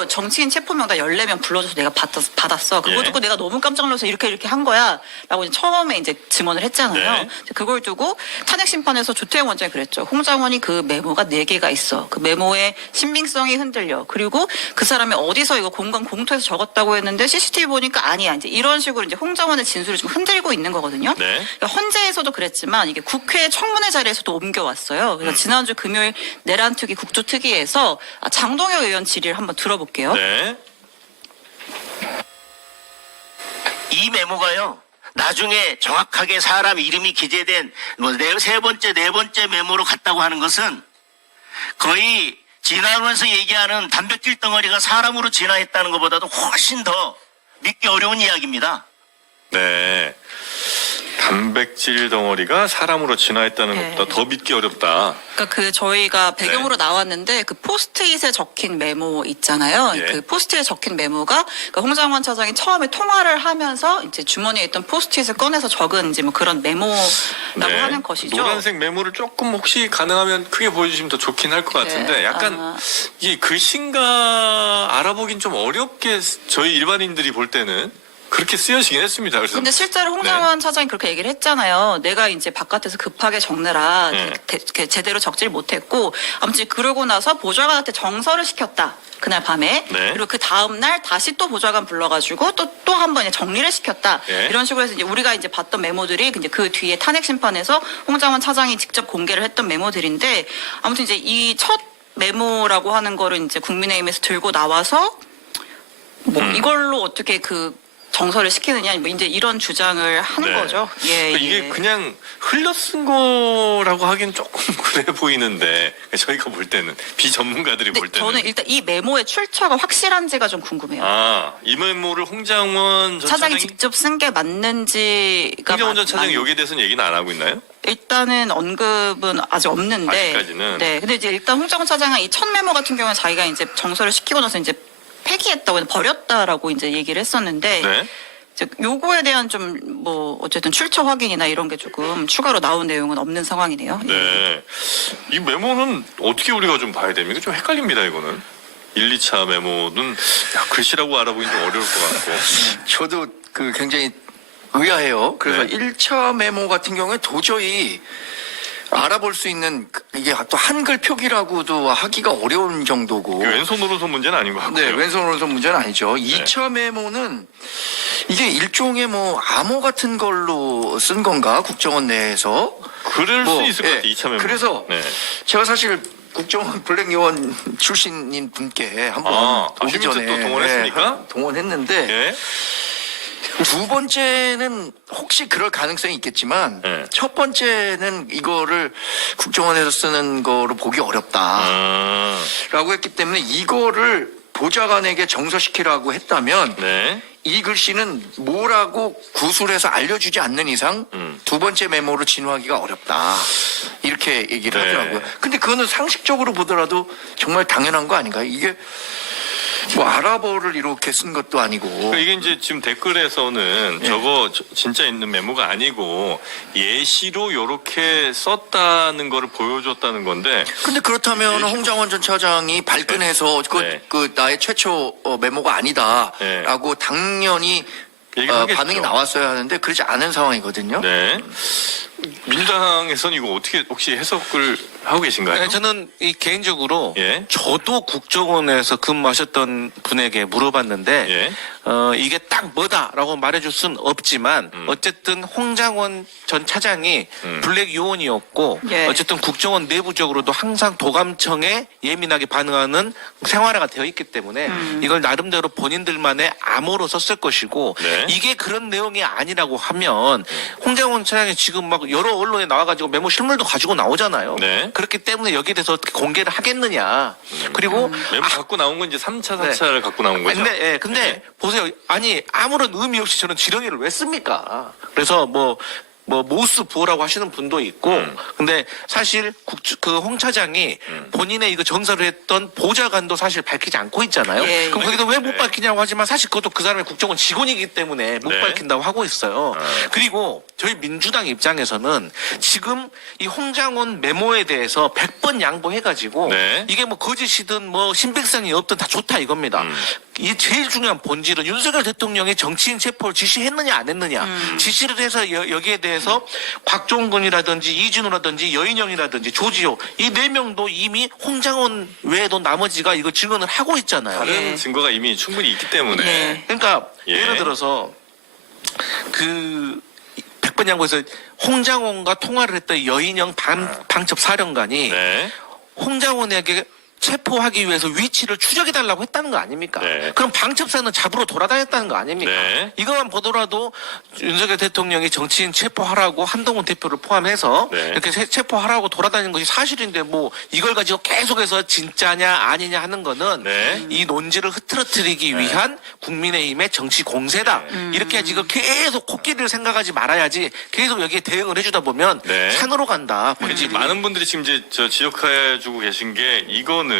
정치인 체포 명단 14명 불러줘서 내가 받았어. 그거 예. 듣고 내가 너무 깜짝 놀라서 이렇게 한 거야. 라고 이제 처음에 이제 증언을 했잖아요. 네. 그걸 메모를 두고 탄핵 심판에서 조태영 원장이 그랬죠. 홍장원이 그 메모가 4개가 있어. 그 메모의 신빙성이 흔들려. 그리고 그 사람이 어디서 이거 공간 공터에서 적었다고 했는데 CCTV 보니까 아니야. 이제 이런 식으로 이제 홍장원의 진술을 좀 흔들고 있는 거거든요. 네. 그러니까 헌재에서도 그랬지만 이게 국회 청문회 자리에서도 옮겨왔어요. 그래서 지난주 금요일 내란특위 국조특위에서 장동혁 의원 질의를 한번 들어볼게요. 네. 이 메모가요. 나중에 정확하게 사람 이름이 기재된 세 번째, 네 번째 메모로 갔다고 하는 것은 거의 진화하면서 얘기하는 단백질 덩어리가 사람으로 진화했다는 것보다도 훨씬 더 믿기 어려운 이야기입니다. 네. 단백질 덩어리가 사람으로 진화했다는 네. 것보다 더 믿기 어렵다. 그러니까 그 저희가 배경으로 네. 나왔는데 그 포스트잇에 적힌 메모 있잖아요. 예. 그 포스트잇에 적힌 메모가 그러니까 홍장원 차장이 처음에 통화를 하면서 이제 주머니에 있던 포스트잇을 꺼내서 적은 이제 뭐 그런 메모라고 하는 것이죠. 네. 노란색 메모를 조금 혹시 가능하면 크게 보여주시면 더 좋긴 할 것 같은데 네. 약간 이 글씨인가 알아보긴 좀 어렵게 저희 일반인들이 볼 때는 그렇게 쓰여지긴 했습니다. 그래서 근데 실제로 홍장원 차장이 그렇게 얘기를 했잖아요. 내가 이제 바깥에서 급하게 적느라 네. 제대로 적지를 못했고 아무튼 그러고 나서 보좌관한테 정서를 시켰다. 그날 밤에 네. 그리고 그 다음 날 다시 또 보좌관 불러가지고 또 한 번 정리를 시켰다. 네. 이런 식으로 해서 이제 우리가 이제 봤던 메모들이 이제 그 뒤에 탄핵 심판에서 홍장원 차장이 직접 공개를 했던 메모들인데 아무튼 이제 이 첫 메모라고 하는 거를 이제 국민의힘에서 들고 나와서 뭐 이걸로 어떻게 그 정서를 시키느냐 뭐 이제 이런 주장을 하는 네. 거죠. 예, 그러니까 이게 예. 그냥 흘려 쓴 거라고 하긴 조금 그래 보이는데 저희가 볼 때는 비전문가들이 근데 볼 때는 저는 일단 이 메모의 출처가 확실한지가 좀 궁금해요. 이 메모를 홍장원 전 차장이 차장이 직접 쓴 게 맞는지가 홍장원 전 차장이 맞- 여기에 대해서는 얘기는 안 하고 있나요? 일단은 언급은 아직 없는데. 아직까지는. 네. 근데 이제 일단 홍장원 차장은 이 첫 메모 같은 경우는 자기가 이제 정서를 시키고 나서 이제 폐기했다고 버렸다라고 이제 얘기를 했었는데. 네. 이제 요거에 대한 좀 뭐 어쨌든 출처 확인이나 이런 게 조금 추가로 나온 내용은 없는 상황이네요. 예. 네. 이 메모는 어떻게 우리가 좀 봐야 됩니까? 좀 헷갈립니다, 이거는. 1, 2차 메모는 글씨라고 알아보긴 좀 어려울 것 같고. 저도 그 굉장히 의아해요. 그래서 네. 1차 메모 같은 경우에 도저히 알아볼 수 있는 이게 또 한글 표기라고도 하기가 어려운 정도고. 왼손 오른손 문제는 아닌 것 같고요. 네, 왼손 오른손 문제는 아니죠. 2차 메모는 이게 일종의 뭐 암호 같은 걸로 쓴 건가 국정원 내에서. 그럴 뭐, 수 있을 것 예. 같아요, 2차 메모. 그래서 네. 제가 사실 국정원 블랙 요원 출신인 분께 한번 오기 심지어 전에 또 동원했습니까? 네, 동원했는데 예. 두 번째는 혹시 그럴 가능성이 있겠지만 네. 첫 번째는 이거를 국정원에서 쓰는 거로 보기 어렵다라고 했기 때문에 이거를 보좌관에게 정서시키라고 했다면 네. 이 글씨는 뭐라고 구술해서 알려주지 않는 이상 두 번째 메모로 진화하기가 어렵다. 이렇게 얘기를 네. 하더라고요. 근데 그거는 상식적으로 보더라도 정말 당연한 거 아닌가요? 이게 뭐 아랍어를 이렇게 쓴 것도 아니고. 그러니까 이게 이제 지금 댓글에서는 저거 진짜 있는 메모가 아니고 예시로 요렇게 썼다는 거를 보여줬다는 건데 근데 그렇다면 홍장원 전 차장이 발끈해서 네. 그 나의 최초 메모가 아니다라고 당연히 얘기하겠죠. 반응이 나왔어야 하는데 그렇지 않은 상황이거든요. 네. 민주당에서는 이거 어떻게 혹시 해석을 하고 계신가요? 네, 저는 이 개인적으로 예. 저도 국정원에서 근무하셨던 분에게 물어봤는데 예. 이게 딱 뭐다라고 말해줄 순 없지만 어쨌든 홍장원 전 차장이 블랙 요원이었고 예. 어쨌든 국정원 내부적으로도 항상 도감청에 예민하게 반응하는 생활화가 되어 있기 때문에 이걸 나름대로 본인들만의 암호로 썼을 것이고 네. 이게 그런 내용이 아니라고 하면 홍장원 차장이 지금 막 여러 언론에 나와가지고 메모 실물도 가지고 나오잖아요. 네. 그렇기 때문에 여기에 대해서 어떻게 공개를 하겠느냐. 그리고 메모 갖고 나온 건 이제 3차, 네. 4차를 갖고 나온 거죠? 근데 네. 보세요. 아니 아무런 의미 없이 저는 지렁이를 왜 씁니까? 그래서 뭐 모스 부호라고 하시는 분도 있고, 근데 사실 그 홍 차장이 본인의 이거 정서를 했던 보좌관도 사실 밝히지 않고 있잖아요. 예, 그럼 예. 거기도 왜 못 밝히냐고 하지만 사실 그것도 그 사람의 국정원 직원이기 때문에 못 네. 밝힌다고 하고 있어요. 그리고 저희 민주당 입장에서는 지금 이 홍장원 메모에 대해서 100번 양보해가지고 네. 이게 뭐 거짓이든 뭐 신빙성이 없든 다 좋다 이겁니다. 이 제일 중요한 본질은 윤석열 대통령이 정치인 체포를 지시했느냐 안 했느냐. 지시를 해서 여기에 대해서 포함해서 곽종근이라든지 이준호라든지 여인영이라든지 조지호 이 4명도 이미 홍장원 외에도 나머지가 이거 증언을 하고 있잖아요. 다른 증거가 이미 충분히 있기 때문에. 예. 그러니까 예. 예를 들어서 그 백번 양보에서 홍장원과 통화를 했던 여인영 방첩사령관이 네. 홍장원에게 체포하기 위해서 위치를 추적해달라고 했다는 거 아닙니까? 네. 그럼 방첩사는 잡으러 돌아다녔다는 거 아닙니까? 네. 이거만 보더라도 윤석열 대통령이 정치인 체포하라고 한동훈 대표를 포함해서 네. 이렇게 체포하라고 돌아다니는 것이 사실인데 뭐 이걸 가지고 계속해서 진짜냐 아니냐 하는 거는 네. 이 논지를 흐트러뜨리기 위한 국민의힘의 정치 공세다. 이렇게 지금 계속 코끼리를 생각하지 말아야지 계속 여기에 대응을 해주다 보면 네. 산으로 간다. 그렇지. 많은 분들이 지금 이제 지적해주고 계신 게 이거는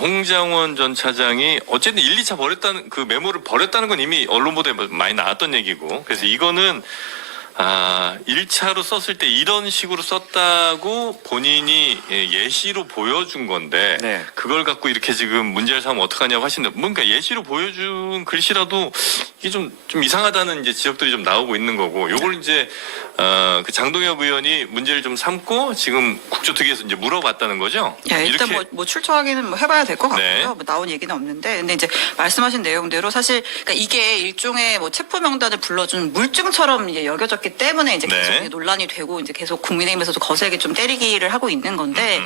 홍장원 전 차장이 어쨌든 1, 2차 버렸다는 그 메모를 버렸다는 건 이미 언론 보도에 많이 나왔던 얘기고 그래서 이거는 1차로 썼을 때 이런 식으로 썼다고 본인이 예시로 보여준 건데 네. 그걸 갖고 이렇게 지금 문제를 삼으면 어떡하냐고 하시는데 뭔가 예시로 보여준 글씨라도 이게 좀 이상하다는 이제 지적들이 좀 나오고 있는 거고 요걸 이제 그 장동혁 의원이 문제를 좀 삼고 지금 국조특위에서 이제 물어봤다는 거죠. 야, 일단 뭐 출처 확인은 뭐 해봐야 될 것 같고요. 네. 뭐 나온 얘기는 없는데, 근데 이제 말씀하신 내용대로 사실 그러니까 이게 일종의 뭐 체포 명단을 불러준 물증처럼 이제 여겨졌기 때문에 이제 계속 네. 이제 논란이 되고 이제 계속 국민의힘에서도 거세게 좀 때리기를 하고 있는 건데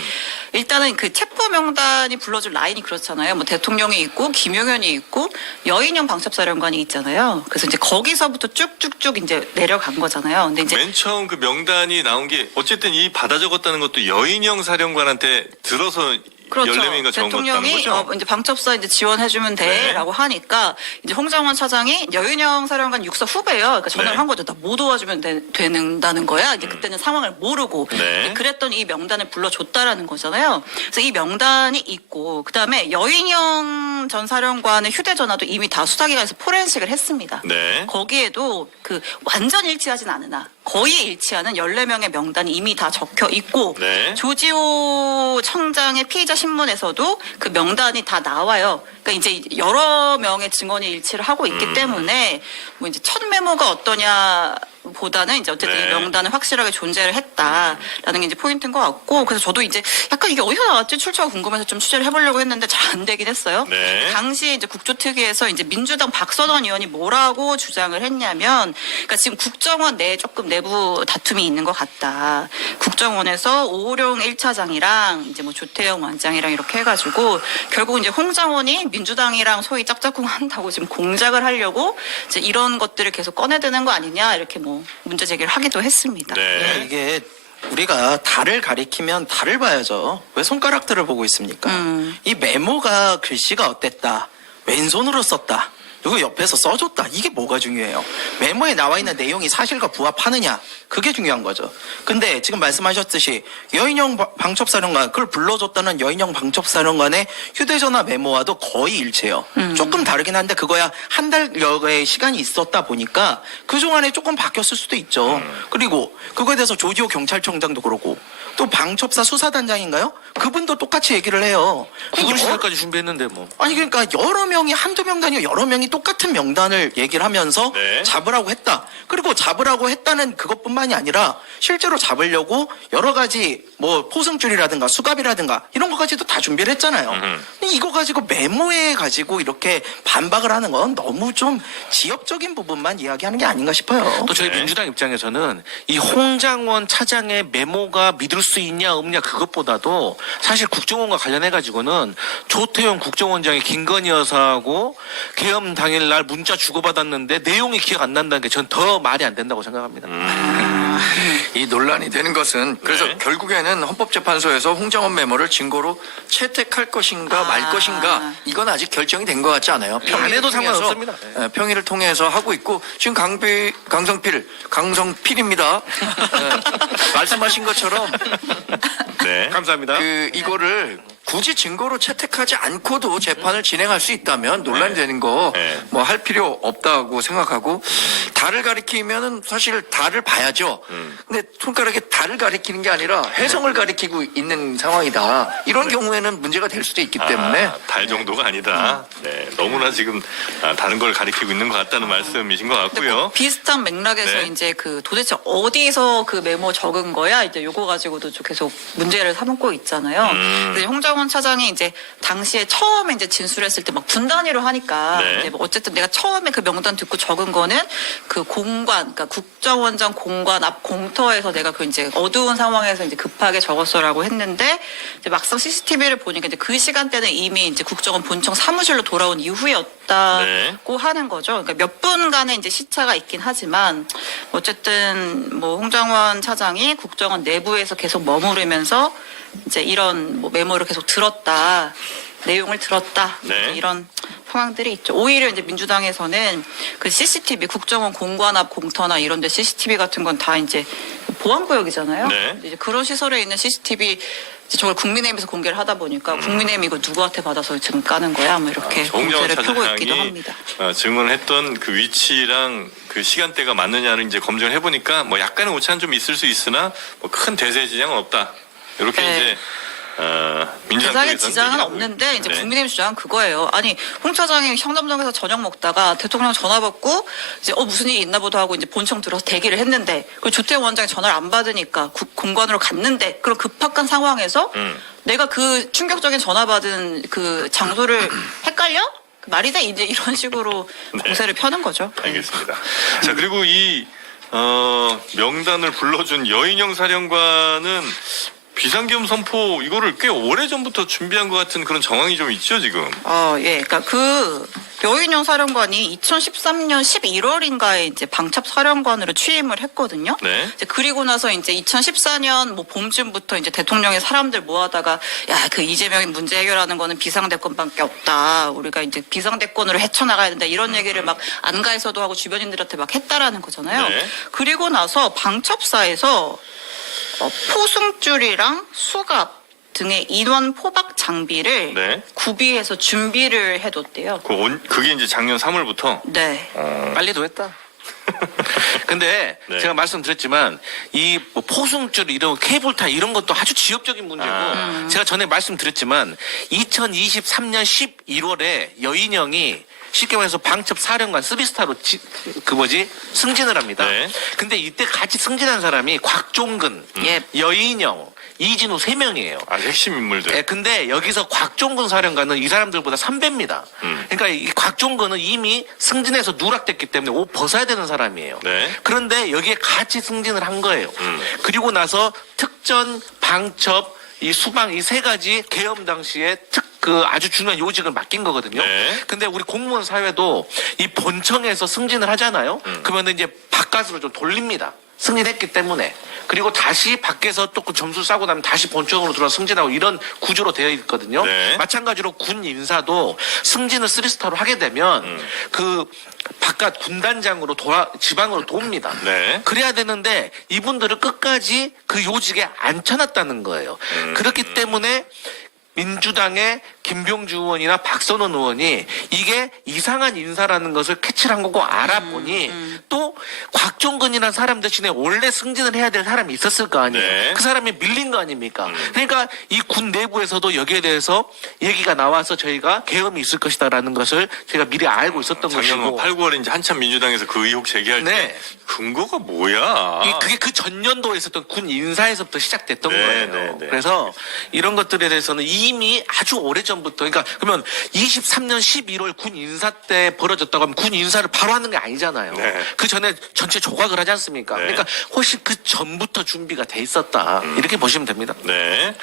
일단은 그 체포 명단이 불러준 라인이 그렇잖아요. 뭐 대통령이 있고 김용현이 있고 여인영 방첩사령관이 있잖아요. 그래서 이제 거기서부터 쭉쭉쭉 이제 내려간 거잖아요. 근데 이제 맨 처음 그 명단이 나온 게 어쨌든 이 받아 적었다는 것도 여인영 사령관한테 들어서 그렇죠. 14명인가 적은 거다는 대통령이 거죠. 이제 방첩사 이제 지원해주면 네. 돼라고 하니까 이제 홍장원 차장이 여인영 사령관 육사 후배예요. 그러니까 전화를 네. 한 거죠. 나 못 도와주면 된다는 거야. 이제 그때는 상황을 모르고 네. 그랬더니 이 명단을 불러줬다라는 거잖아요. 그래서 이 명단이 있고 그 다음에 여인영 전 사령관의 휴대전화도 이미 다 수사기관에서 포렌식을 했습니다. 네. 거기에도 그 완전 일치하진 않으나 거의 일치하는 14명의 명단이 이미 다 적혀 있고 네. 조지호 청장의 피의자 신문에서도 그 명단이 다 나와요. 그러니까 이제 여러 명의 증언이 일치를 하고 있기 때문에 뭐 이제 첫 메모가 어떠냐 보다는 이제 어쨌든 네. 이 명단은 확실하게 존재를 했다라는 게 이제 포인트인 것 같고 그래서 저도 이제 약간 이게 어디서 나왔지 출처가 궁금해서 좀 취재를 해보려고 했는데 잘 안 되긴 했어요. 네. 당시에 이제 국조특위에서 이제 민주당 박선원 의원이 뭐라고 주장을 했냐면, 그러니까 지금 국정원 내에 조금 내부 다툼이 있는 것 같다. 국정원에서 오호룡 1차장이랑 이제 뭐 조태영 원장이랑 이렇게 해가지고 결국 이제 홍장원이 민주당이랑 소위 짝짝꿍 한다고 지금 공작을 하려고 이제 이런 것들을 계속 꺼내드는 거 아니냐 이렇게 뭐 문제 제기를 하기도 했습니다. 네. 이게 우리가 달을 가리키면 달을 봐야죠. 왜 손가락들을 보고 있습니까? 이 메모가 글씨가 어땠다. 왼손으로 썼다. 누구 옆에서 써줬다. 이게 뭐가 중요해요? 메모에 나와 있는 내용이 사실과 부합하느냐. 그게 중요한 거죠. 근데 지금 말씀하셨듯이 여인영 방첩사령관, 그걸 불러줬다는 여인영 방첩사령관의 휴대전화 메모와도 거의 일치해요. 조금 다르긴 한데 그거야 한 달여의 시간이 있었다 보니까 그동안에 조금 바뀌었을 수도 있죠. 그리고 그거에 대해서 조지호 경찰청장도 그러고 또 방첩사 수사단장인가요? 그분도 똑같이 얘기를 해요. 구글 시간까지 준비했는데 뭐. 아니 그러니까 여러 명이 한두 명단이 여러 명이 똑같은 명단을 얘기를 하면서 네. 잡으라고 했다. 그리고 잡으라고 했다는 그것뿐만이 아니라 실제로 잡으려고 여러 가지 뭐 포승줄이라든가 수갑이라든가 이런 것까지도 다 준비를 했잖아요. 근데 이거 가지고 메모에 가지고 이렇게 반박을 하는 건 너무 좀 지역적인 부분만 이야기하는 게 아닌가 싶어요. 또 저희 네. 민주당 입장에서는 이 홍장원 차장의 메모가 믿을 수 있냐 없냐 그것보다도 사실 국정원과 관련해 가지고는 조태용 국정원장이 김건희 여사하고 계엄 당일날 문자 주고받았는데 내용이 기억 안 난다는 게 전 더 말이 안 된다고 생각합니다. 이 논란이 되는 것은 그래서 네. 결국에는 헌법재판소에서 홍장원 메모를 증거로 채택할 것인가 말 것인가 이건 아직 결정이 된 것 같지 않아요. 안 해도 상관없습니다. 네. 평의를 통해서 하고 있고 지금 강성필입니다. 말씀하신 것처럼 네. 감사합니다. 이거를 굳이 증거로 채택하지 않고도 재판을 진행할 수 있다면 논란이 되는 거 뭐 할 필요 없다고 생각하고 달을 가리키면은 사실 달을 봐야죠. 근데 손가락에 달을 가리키는 게 아니라 혜성을 가리키고 있는 상황이다. 이런 경우에는 문제가 될 수도 있기 때문에 달 정도가 아니다. 네, 너무나 지금 다른 걸 가리키고 있는 것 같다는 말씀이신 것 근데 같고요. 비슷한 맥락에서 네. 이제 그 도대체 어디서 그 메모 적은 거야? 이제 요거 가지고도 좀 계속 문제를 삼고 있잖아요. 근데 홍장원 차장이 이제 당시에 처음에 이제 진술했을 때 막 분단위로 하니까 네. 이제 뭐 어쨌든 내가 처음에 그 명단 듣고 적은 거는 그 공관, 그러니까 국정원장 공관 앞 공터에서 내가 그 이제 어두운 상황에서 이제 급하게 적었어라고 했는데 이제 막상 CCTV를 보니까 이제 그 시간대는 이미 이제 국정원 본청 사무실로 돌아온 이후였다고 네. 하는 거죠. 그러니까 몇 분간의 이제 시차가 있긴 하지만 어쨌든 뭐 홍장원 차장이 국정원 내부에서 계속 머무르면서 이제 이런 뭐 메모를 계속 들었다. 내용을 들었다. 네. 이런 상황들이 있죠. 오히려 이제 민주당에서는 그 CCTV 국정원 공관 앞 공터나 이런 데 CCTV 같은 건 다 이제 보안구역이잖아요. 네. 이제 그런 시설에 있는 CCTV 이제 저걸 국민의힘에서 공개를 하다 보니까 국민의힘 이거 누구한테 받아서 지금 까는 거야? 뭐 이렇게 홍장원 문제를 펴고 있기도 차장이 합니다. 증언했던 그 위치랑 그 시간대가 맞느냐를 이제 검증을 해보니까 뭐 약간의 오차는 좀 있을 수 있으나 뭐 큰 대세 지장은 없다. 이렇게 네. 이제 민주당 대상의 쪽에서는 지장은 얘기하고 없는데 이제 있- 네. 국민의힘 주장은 그거예요. 아니 홍 차장이 청담동에서 저녁 먹다가 대통령 전화 받고 이제 무슨 일이 있나 보다 하고 이제 본청 들어서 대기를 했는데 그 조태원 원장이 전화를 안 받으니까 공관으로 갔는데 그런 급박한 상황에서 내가 그 충격적인 전화 받은 그 장소를 헷갈려? 말이 돼? 이제 이런 식으로 공세를 펴는 거죠. 알겠습니다. 자, 그리고 이 명단을 불러준 여인영 사령관은 비상계엄 선포 이거를 꽤 오래 전부터 준비한 것 같은 그런 정황이 좀 있죠 지금. 예. 그러니까 그 여인영 사령관이 2013년 11월인가에 이제 방첩 사령관으로 취임을 했거든요. 네. 이제 그리고 나서 이제 2014년 뭐 봄쯤부터 이제 대통령이 사람들 모아다가 야, 그 이재명이 문제 해결하는 거는 비상대권밖에 없다. 우리가 이제 비상대권으로 헤쳐나가야 된다. 이런 얘기를 막 안가에서도 하고 주변인들한테 막 했다라는 거잖아요. 네. 그리고 나서 방첩사에서 포승줄이랑 수갑 등의 인원 포박 장비를 네. 구비해서 준비를 해뒀대요. 그게 이제 작년 3월부터. 네. 빨리도 했다. 근데 네. 제가 말씀드렸지만 이 뭐 포승줄 이런 케이블타 이런 것도 아주 지역적인 문제고 제가 전에 말씀드렸지만 2023년 11월에 여인영이 쉽게 말해서 방첩 사령관 3스타로 승진을 합니다. 네. 근데 이때 같이 승진한 사람이 곽종근, 예. 여인영, 이진우 3명이에요. 핵심 인물들. 네, 근데 여기서 곽종근 사령관은 이 사람들보다 선배입니다. 그러니까 이 곽종근은 이미 승진해서 누락됐기 때문에 옷 벗어야 되는 사람이에요. 네. 그런데 여기에 같이 승진을 한 거예요. 그리고 나서 특전, 방첩, 이 수방 이 세 가지 계엄 당시에 아주 중요한 요직을 맡긴 거거든요. 네. 근데 우리 공무원 사회도 이 본청에서 승진을 하잖아요. 그러면 이제 바깥으로 좀 돌립니다. 승진했기 때문에. 그리고 다시 밖에서 또 그 점수 싸고 나면 다시 본청으로 들어와 승진하고 이런 구조로 되어 있거든요. 네. 마찬가지로 군 인사도 승진을 3스타로 하게 되면 그 바깥 군단장으로 지방으로 돕니다. 네. 그래야 되는데 이분들을 끝까지 그 요직에 앉혀놨다는 거예요. 그렇기 때문에 민주당의 김병주 의원이나 박선원 의원이 이게 이상한 인사라는 것을 캐치를 한 거고 알아보니 또 곽종근이라는 사람 대신에 원래 승진을 해야 될 사람이 있었을 거 아니에요. 네. 그 사람이 밀린 거 아닙니까? 그러니까 이 군 내부에서도 여기에 대해서 얘기가 나와서 저희가 계엄이 있을 것이다라는 것을 제가 미리 알고 있었던 작년 것이고 8, 9월에 이제 한참 민주당에서 그 의혹 제기할 때 네. 근거가 뭐야? 그게 그 전년도에 있었던 군 인사에서부터 시작됐던 네, 거예요. 네, 네. 그래서 이런 것들에 대해서는 이미 아주 오래전부터 그러니까 그러면 23년 11월 군 인사 때 벌어졌다고 하면 군 인사를 바로 하는 게 아니잖아요. 네. 그 전에 전체 조각을 하지 않습니까? 네. 그러니까 훨씬 그 전부터 준비가 돼 있었다. 이렇게 보시면 됩니다. 네.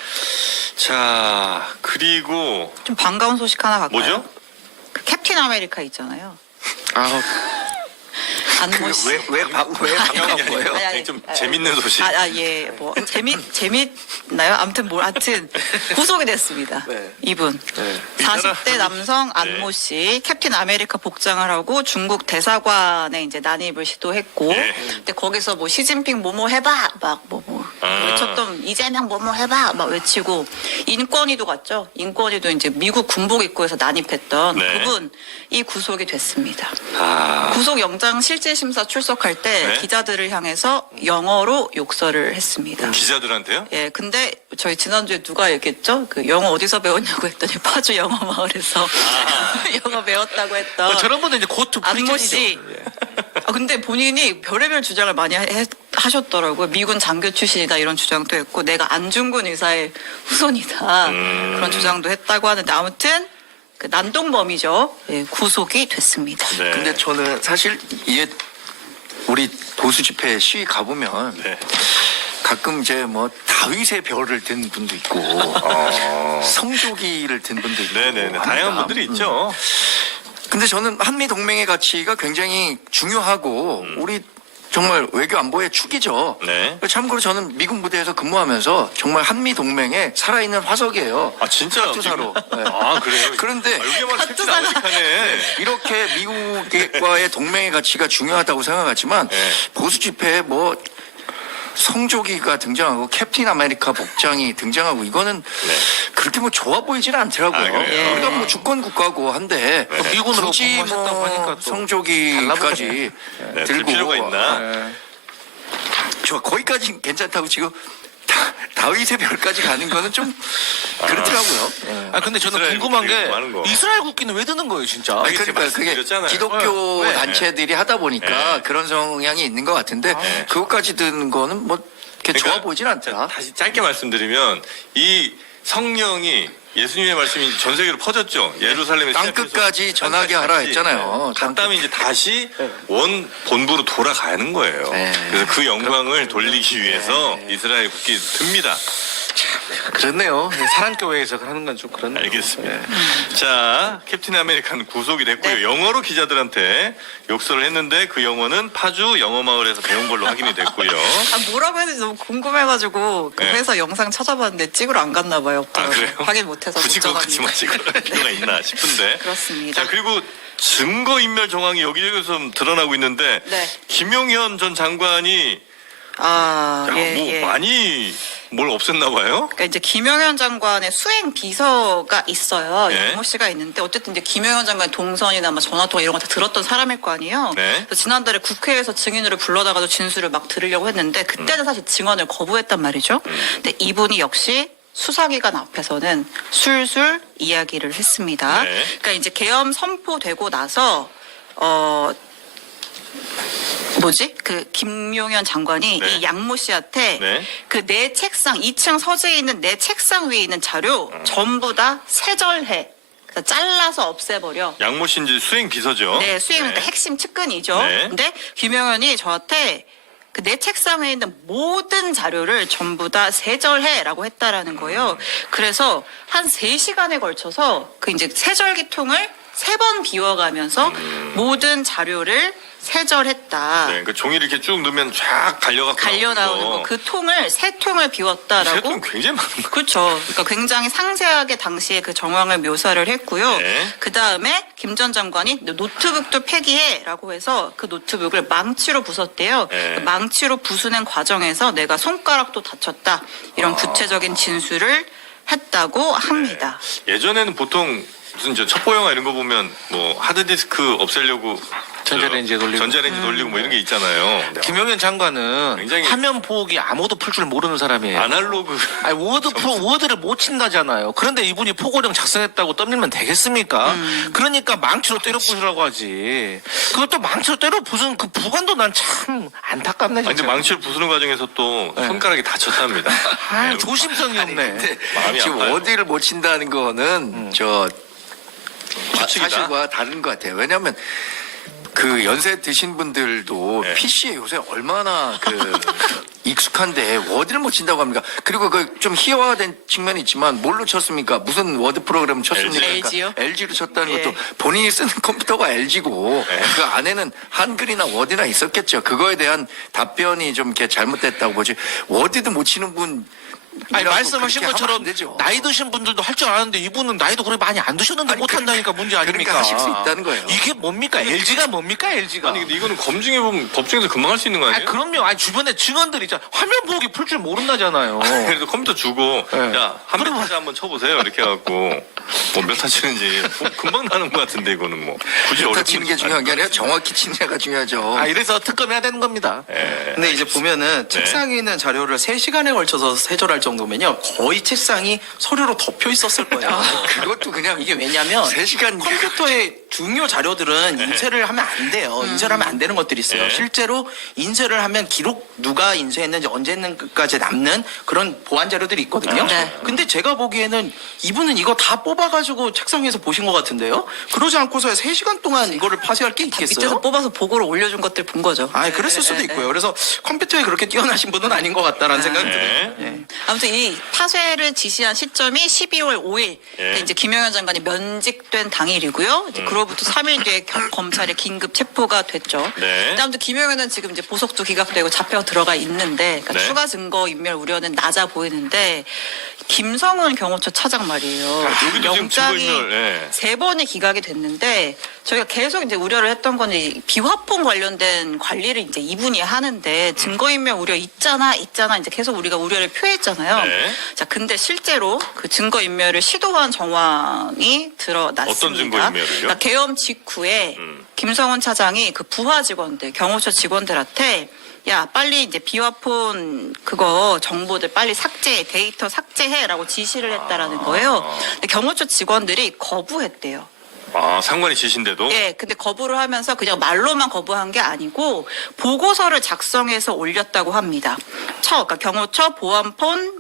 자, 그리고 좀 반가운 소식 하나 갈까요? 뭐죠? 그 캡틴 아메리카 있잖아요. 아, 안모 씨. 왜 반가운 거예요? 아니, 아니, 좀 아니, 재밌는 소식. 예. 뭐 재밌나요? 아무튼 하여튼 구속이 됐습니다. 네. 이분. 네. 40대 남성 네. 안모 씨 캡틴 아메리카 복장을 하고 중국 대사관에 이제 난입을 시도했고 네. 근데 거기서 뭐 시진핑 뭐뭐 해봐 막 뭐 외쳤던 이재명 뭐뭐 해봐 막 외치고 인권위도 갔죠. 인권위도 이제 미국 군복 입고해서 난입했던 네. 그분이 구속이 됐습니다. 아, 구속영장 실질심사 출석할 때 네. 기자들을 향해서 영어로 욕설을 했습니다. 기자들한테요? 예, 근데 저희 지난주에 누가 얘기했죠? 그 영어 어디서 배웠냐고 했더니 파주 영어 마을에서 영어 배웠다고 했던 저런 분은 이제 고투 안모 씨. 프리즌이죠. 아, 근데 본인이 별의별 주장을 많이 하셨더라고요. 미군 장교 출신이다 이런 주장도 했고 내가 안중근 의사의 후손이다 그런 주장도 했다고 하는데 아무튼 그 난동범이죠. 예, 구속이 됐습니다. 네. 근데 저는 사실 이게 우리 보수 집회 시위 가보면 네. 가끔 이제 뭐 다윗의 별을 든 분도 있고 성조기를 든 분도 있고 네네네. 다양한 합니다. 분들이 있죠. 근데 저는 한미 동맹의 가치가 굉장히 중요하고 우리 정말 외교 안보의 축이죠. 네. 참고로 저는 미군 부대에서 근무하면서 정말 한미 동맹의 살아있는 화석이에요. 아, 진짜? 투사로. 네. 아, 그래요? 그런데 아, 여기만 팩트가 아직하네. 이렇게 미국과의 동맹의 가치가 중요하다고 생각하지만 네. 보수 집회에 뭐 성조기가 등장하고 캡틴 아메리카 복장이 등장하고 이거는 그렇게 뭐 좋아 보이지는 않더라고요. 아, 그래요? 우리가 뭐 주권 국가고 한데 미군으로 굳이 복무하셨다고 뭐 하니까 또 성조기까지 네, 들 들고 필요가 있나? 저 거기까지 괜찮다고 지금 다윗의 별까지 가는 거는 좀 그렇더라고요. 아 근데 저는 이스라엘 궁금한 게 국기가 많은 거. 이스라엘 국기는 왜 드는 거예요, 진짜? 아니, 이렇게 그러니까 그게 말씀드렸잖아요. 기독교 네. 단체들이 하다 보니까 네. 그런 성향이 있는 것 같은데 네. 그것까지 드는 거는 뭐 이렇게 좋아 그러니까 보이진 않더라. 다시 짧게 말씀드리면 이 성령이 예수님의 말씀이 전 세계로 퍼졌죠. 예루살렘에 땅 끝까지 전하게 하라 했잖아요. 땅 갔다면 이제 다시 원 본부로 돌아가는 거예요. 네. 그래서 그 영광을 돌리기 위해서 이스라엘 국기 듭니다. 그렇네요. 사랑교회에서 하는 건 좀 그렇네요. 알겠습니다. 자, 캡틴 아메리카는 구속이 됐고요. 네. 영어로 기자들한테 욕설을 했는데 그 영어는 파주 영어 마을에서 배운 걸로 확인이 됐고요. 아, 뭐라고 했는지 너무 궁금해가지고 그 네. 회사 영상 찾아봤는데 찍으러 안 갔나 봐요. 아, 그래요? 확인 못해서 굳이 못 그것까지만 잡았는데. 찍을 필요가 있나 싶은데. 그렇습니다. 자, 그리고 증거인멸 정황이 여기저기서 좀 드러나고 있는데 네. 김용현 전 장관이 아, 야, 예, 뭐 예. 많이 뭘 없앴나 봐요? 그러니까 이제 김용현 장관의 수행 비서가 있어요. 네. 영모 씨가 있는데 어쨌든 이제 김용현 장관 동선이나 뭐 전화통화 이런 거 다 들었던 사람일 거 아니에요. 네. 그래서 지난달에 국회에서 증인으를 불러다가도 진술을 막 들으려고 했는데 그때는 사실 증언을 거부했단 말이죠. 근데 이분이 역시 수사기관 앞에서는 술술 이야기를 했습니다. 네. 그러니까 이제 계엄 선포되고 나서 그 김용현 장관이 네. 이 양모 씨한테 네. 그 내 책상 2층 서재에 있는 내 책상 위에 있는 자료 전부 다 세절해. 그래서 잘라서 없애버려. 양모 씨 이제 수행 비서죠. 네, 수행은 핵심 측근이죠. 네. 근데 김용현이 저한테 그 내 책상 위에 있는 모든 자료를 전부 다 세절해라고 했다라는 거예요. 그래서 한 3시간에 걸쳐서 그 이제 세절기통을 3번 비워가면서 모든 자료를 세절했다. 네, 그 종이를 이렇게 쭉 넣으면 쫙 갈려 나오는 거. 그 통을 3통을 비웠다라고. 세통 굉장히 많은 거. 그렇죠. 그러니까 굉장히 상세하게 당시에 그 정황을 묘사를 했고요. 네. 그 다음에 김 전 장관이 노트북도 폐기해라고 해서 그 노트북을 망치로 부쉈대요. 네. 그 망치로 부수는 과정에서 내가 손가락도 다쳤다. 이런 구체적인 진술을 했다고 합니다. 예전에는 보통 무슨 저 첩보 영화 이런 거 보면 뭐 하드디스크 없애려고 전자레인지에 돌리고. 전자레인지 돌리고 뭐 이런 게 있잖아요. 김용현 장관은 굉장히- 화면 보호기 아무도 풀 줄 모르는 사람이에요. 아날로그 아니, 워드를 못 친다잖아요. 그런데 이분이 포고령 작성했다고 떠밀면 되겠습니까? 그러니까 망치로 때려 부수라고 하지. 그것도 망치로 때려 부수는 그 부관도 난 참 안타깝네, 아니, 근데 진짜. 망치를 부수는 과정에서 또 네. 손가락이 다쳤답니다. 아, 조심성이 없네. 근데 마음이 지금 아파요. 어디를 못 친다는 거는 저 추측이다. 사실과 다른 것 같아요. 왜냐하면 그 연세 드신 분들도 네. PC에 요새 얼마나 그 익숙한데 워드를 못 친다고 합니까? 그리고 그 좀 희화화된 측면이 있지만 뭘로 쳤습니까? 무슨 워드 프로그램 쳤습니까? LG요? LG로 쳤다는 예. 것도 본인이 쓰는 컴퓨터가 LG고 네. 그 안에는 한글이나 워드나 있었겠죠. 그거에 대한 답변이 좀 이렇게 잘못됐다고 보지. 워드도 못 치는 분 아니 이라고 말씀하신 그렇게 하면 것처럼 안 되죠. 나이 드신 분들도 할 줄 아는데 이분은 나이도 그렇게 많이 안 드셨는데 아니, 못한다니까 문제 아닙니까? 그러니까 하실 수 있다는 거예요. 이게 뭡니까? LG가 뭡니까? LG가. 아니 근데 이거는 검증해보면 법정에서 금방 할 수 있는 거 아 아니에요? 그럼요. 아니 주변에 증언들 있잖아. 화면 보기 풀 줄 모른다잖아요. 그래도 컴퓨터 주고 네. 야 한배 타자 한번 쳐보세요 이렇게 해갖고 뭐 몇 타 치는지 금방 나는 것 같은데 이거는 뭐 굳이 타 어렵게 치는 게 중요한 게 아니라 정확히 치느냐가 중요하죠. 아 이래서 특검해야 되는 겁니다. 근데 이제 보면은 책상에 있는 자료를 3시간에 걸쳐서 세절할 정도면요. 거의 책상이 서류로 덮여 있었을 거예요. 그것도 그냥 이게 왜냐면 3시간 컴퓨터의 중요 자료들은 인쇄를 하면 안 돼요. 인쇄를 하면 안 되는 것들이 있어요. 네. 실제로 인쇄를 하면 기록 누가 인쇄했는지 언제 했는지까지 남는 그런 보안 자료들이 있거든요. 네. 근데 제가 보기에는 이분은 이거 다 뽑아가지고 책상 위에서 보신 것 같은데요. 그러지 않고서 3시간 동안 이거를 파쇄할 게 밑에서 있겠어요? 뽑아서 보고를 올려준 것들 본 거죠. 아, 그랬을 수도 있고요. 그래서 컴퓨터에 그렇게 뛰어나신 분은 아닌 것 같다라는 생각이 네. 들어요. 예. 아무튼 이 파쇄를 지시한 시점이 12월 5일. 예. 이제 김영현 장관이 면직된 당일이고요. 이제 그로부터 3일 뒤에 검찰에 긴급 체포가 됐죠. 네. 근데 아무튼 김영현은 지금 이제 보석도 기각되고 잡혀 들어가 있는데 그러니까 네. 추가 증거 인멸 우려는 낮아 보이는데 김성훈 경호처 차장 말이에요. 여기도 지금 증거인멸, 예. 3번이 기각이 됐는데 저희가 계속 이제 우려를 했던 건 이제 비화폰 관련된 관리를 이제 이분이 하는데 증거인멸 우려 있잖아 이제 계속 우리가 우려를 표했잖아요. 네. 자, 근데 실제로 그 증거인멸을 시도한 정황이 드러났습니다. 어떤 증거인멸을요? 그러니까 계엄 직후에 김성훈 차장이 그 부하 직원들, 경호처 직원들한테 야, 빨리 이제 비화폰 그거 정보들 빨리 데이터 삭제해라고 지시를 했다라는 거예요. 근데 경호처 직원들이 거부했대요. 아 상관이 지신데도 예, 근데 거부를 하면서 그냥 말로만 거부한 게 아니고 보고서를 작성해서 올렸다고 합니다. 그러니까 경호처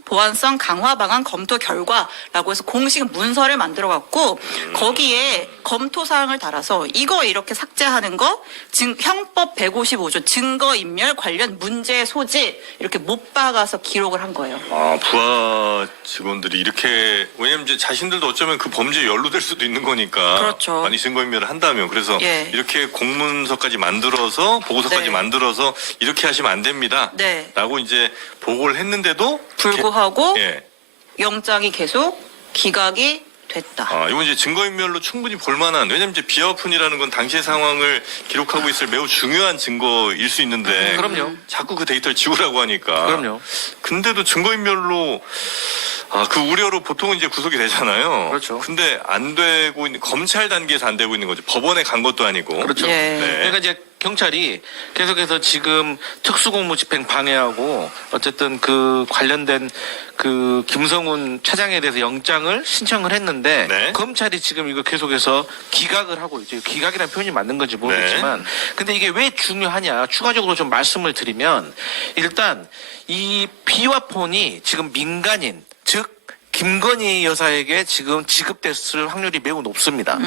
보안성 강화 방안 검토 결과라고 해서 공식 문서를 만들어갖고 거기에 검토 사항을 달아서 이거 이렇게 삭제하는 거 형법 155조 증거인멸 관련 문제 소지 이렇게 못 박아서 기록을 한 거예요. 아 부하 직원들이 이렇게 왜냐면 이제 자신들도 어쩌면 그 범죄에 연루될 수도 있는 거니까 그렇죠. 많이 증거인멸을 한다면 그래서 예. 이렇게 공문서까지 만들어서 보고서까지 네. 만들어서 이렇게 하시면 안 됩니다. 네. 라고 이제 보고를 했는데도 불구하고 예. 영장이 계속 기각이 됐다. 아, 이건 이제 증거인멸로 충분히 볼만한 왜냐면 이제 비화폰이라는 건 당시의 상황을 기록하고 있을 매우 중요한 증거일 수 있는데 그럼요. 자꾸 그 데이터를 지우라고 하니까 그럼요. 근데도 증거인멸로 그 우려로 보통은 이제 구속이 되잖아요. 그렇죠. 근데 안 되고 있는 검찰 단계에서 안 되고 있는 거죠. 법원에 간 것도 아니고. 그렇죠. 예. 네. 그러니까 이제 경찰이 계속해서 지금 특수공무 집행 방해하고 어쨌든 그 관련된 그 김성훈 차장에 대해서 영장을 신청을 했는데 네. 검찰이 지금 이거 계속해서 기각을 하고 있죠. 기각이라는 표현이 맞는 건지 모르겠지만 네. 근데 이게 왜 중요하냐 추가적으로 좀 말씀을 드리면 일단 이 비화폰이 지금 민간인 즉 김건희 여사에게 지금 지급됐을 확률이 매우 높습니다.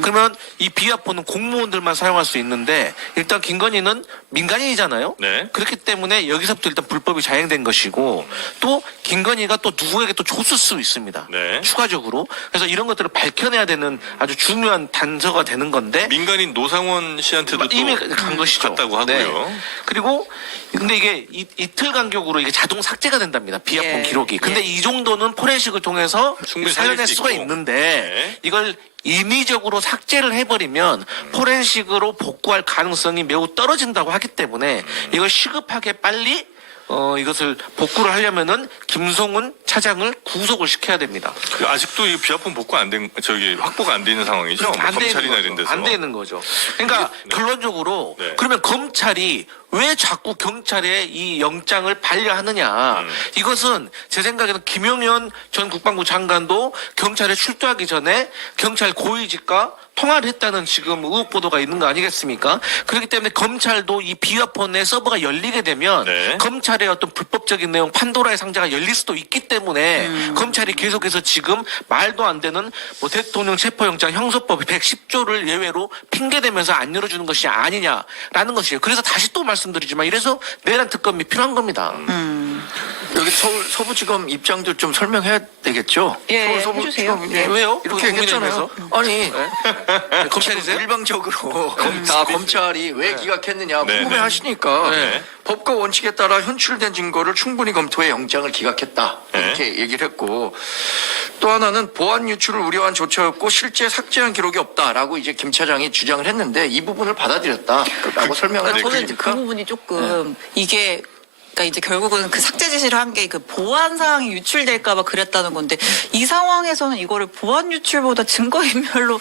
그러면 이 비화폰은 공무원들만 사용할 수 있는데 일단 김건희는 민간인이잖아요. 네. 그렇기 때문에 여기서부터 일단 불법이 자행된 것이고 또 김건희가 또 누구에게 또 줬을 수 있습니다. 네. 추가적으로. 그래서 이런 것들을 밝혀내야 되는 아주 중요한 단서가 되는 건데 민간인 노상원 씨한테도 또 이미 간 것이죠. 갔다고 하고요. 네. 그리고 근데 이게 이틀 간격으로 이게 자동 삭제가 된답니다. 비화폰 예. 기록이. 근데 이 정도는 포렌식을 통해서 충분히 살려낼 살릴 수 수가 있고. 있는데 네. 이걸 인위적으로 삭제를 해버리면 포렌식으로 복구할 가능성이 매우 떨어진다고 하기 때문에 이걸 시급하게 빨리 이것을 복구를 하려면은 김성훈 차장을 구속을 시켜야 됩니다. 아직도 이 비화폰 복구 확보가 안 돼 있는 상황이죠. 뭐 안 되는 검찰이나 거죠. 이런 데서. 안 되는 거죠. 그러니까 결론적으로 네. 그러면 검찰이 왜 자꾸 경찰에 이 영장을 반려하느냐. 이것은 제 생각에는 김용현 전 국방부 장관도 경찰에 출두하기 전에 경찰 고위직과 통화를 했다는 지금 의혹 보도가 있는 거 아니겠습니까? 그렇기 때문에 검찰도 이 비화폰의 서버가 열리게 되면 네. 검찰의 어떤 불법적인 내용 판도라의 상자가 열릴 수도 있기 때문에 검찰이 계속해서 지금 말도 안 되는 뭐 대통령 체포영장 형소법 110조를 예외로 핑계대면서 안 열어주는 것이 아니냐라는 것이에요. 그래서 다시 또 말씀드리지만 이래서 내란 특검이 필요한 겁니다. 여기 서울 서부지검 입장도 좀 설명해야 되겠죠? 예, 서울 해주세요. 서부지검 예. 왜요? 이렇게 얘기했잖아요. 아니 검찰이세요? 일방적으로 다 검찰이 왜 기각했느냐 네, 궁금해하시니까 네. 법과 원칙에 따라 현출된 증거를 충분히 검토해 영장을 기각했다 이렇게 얘기를 했고 또 하나는 보안 유출을 우려한 조처였고 실제 삭제한 기록이 없다라고 이제 김 차장이 주장을 했는데 이 부분을 받아들였다라고 설명을 그러니까 저는 했으니까 그 부분이 조금 이게 그러니까 이제 결국은 그 삭제 지시를 한 게 그 보안 사항이 유출될까봐 그랬다는 건데 이 상황에서는 이거를 보안 유출보다 증거인멸로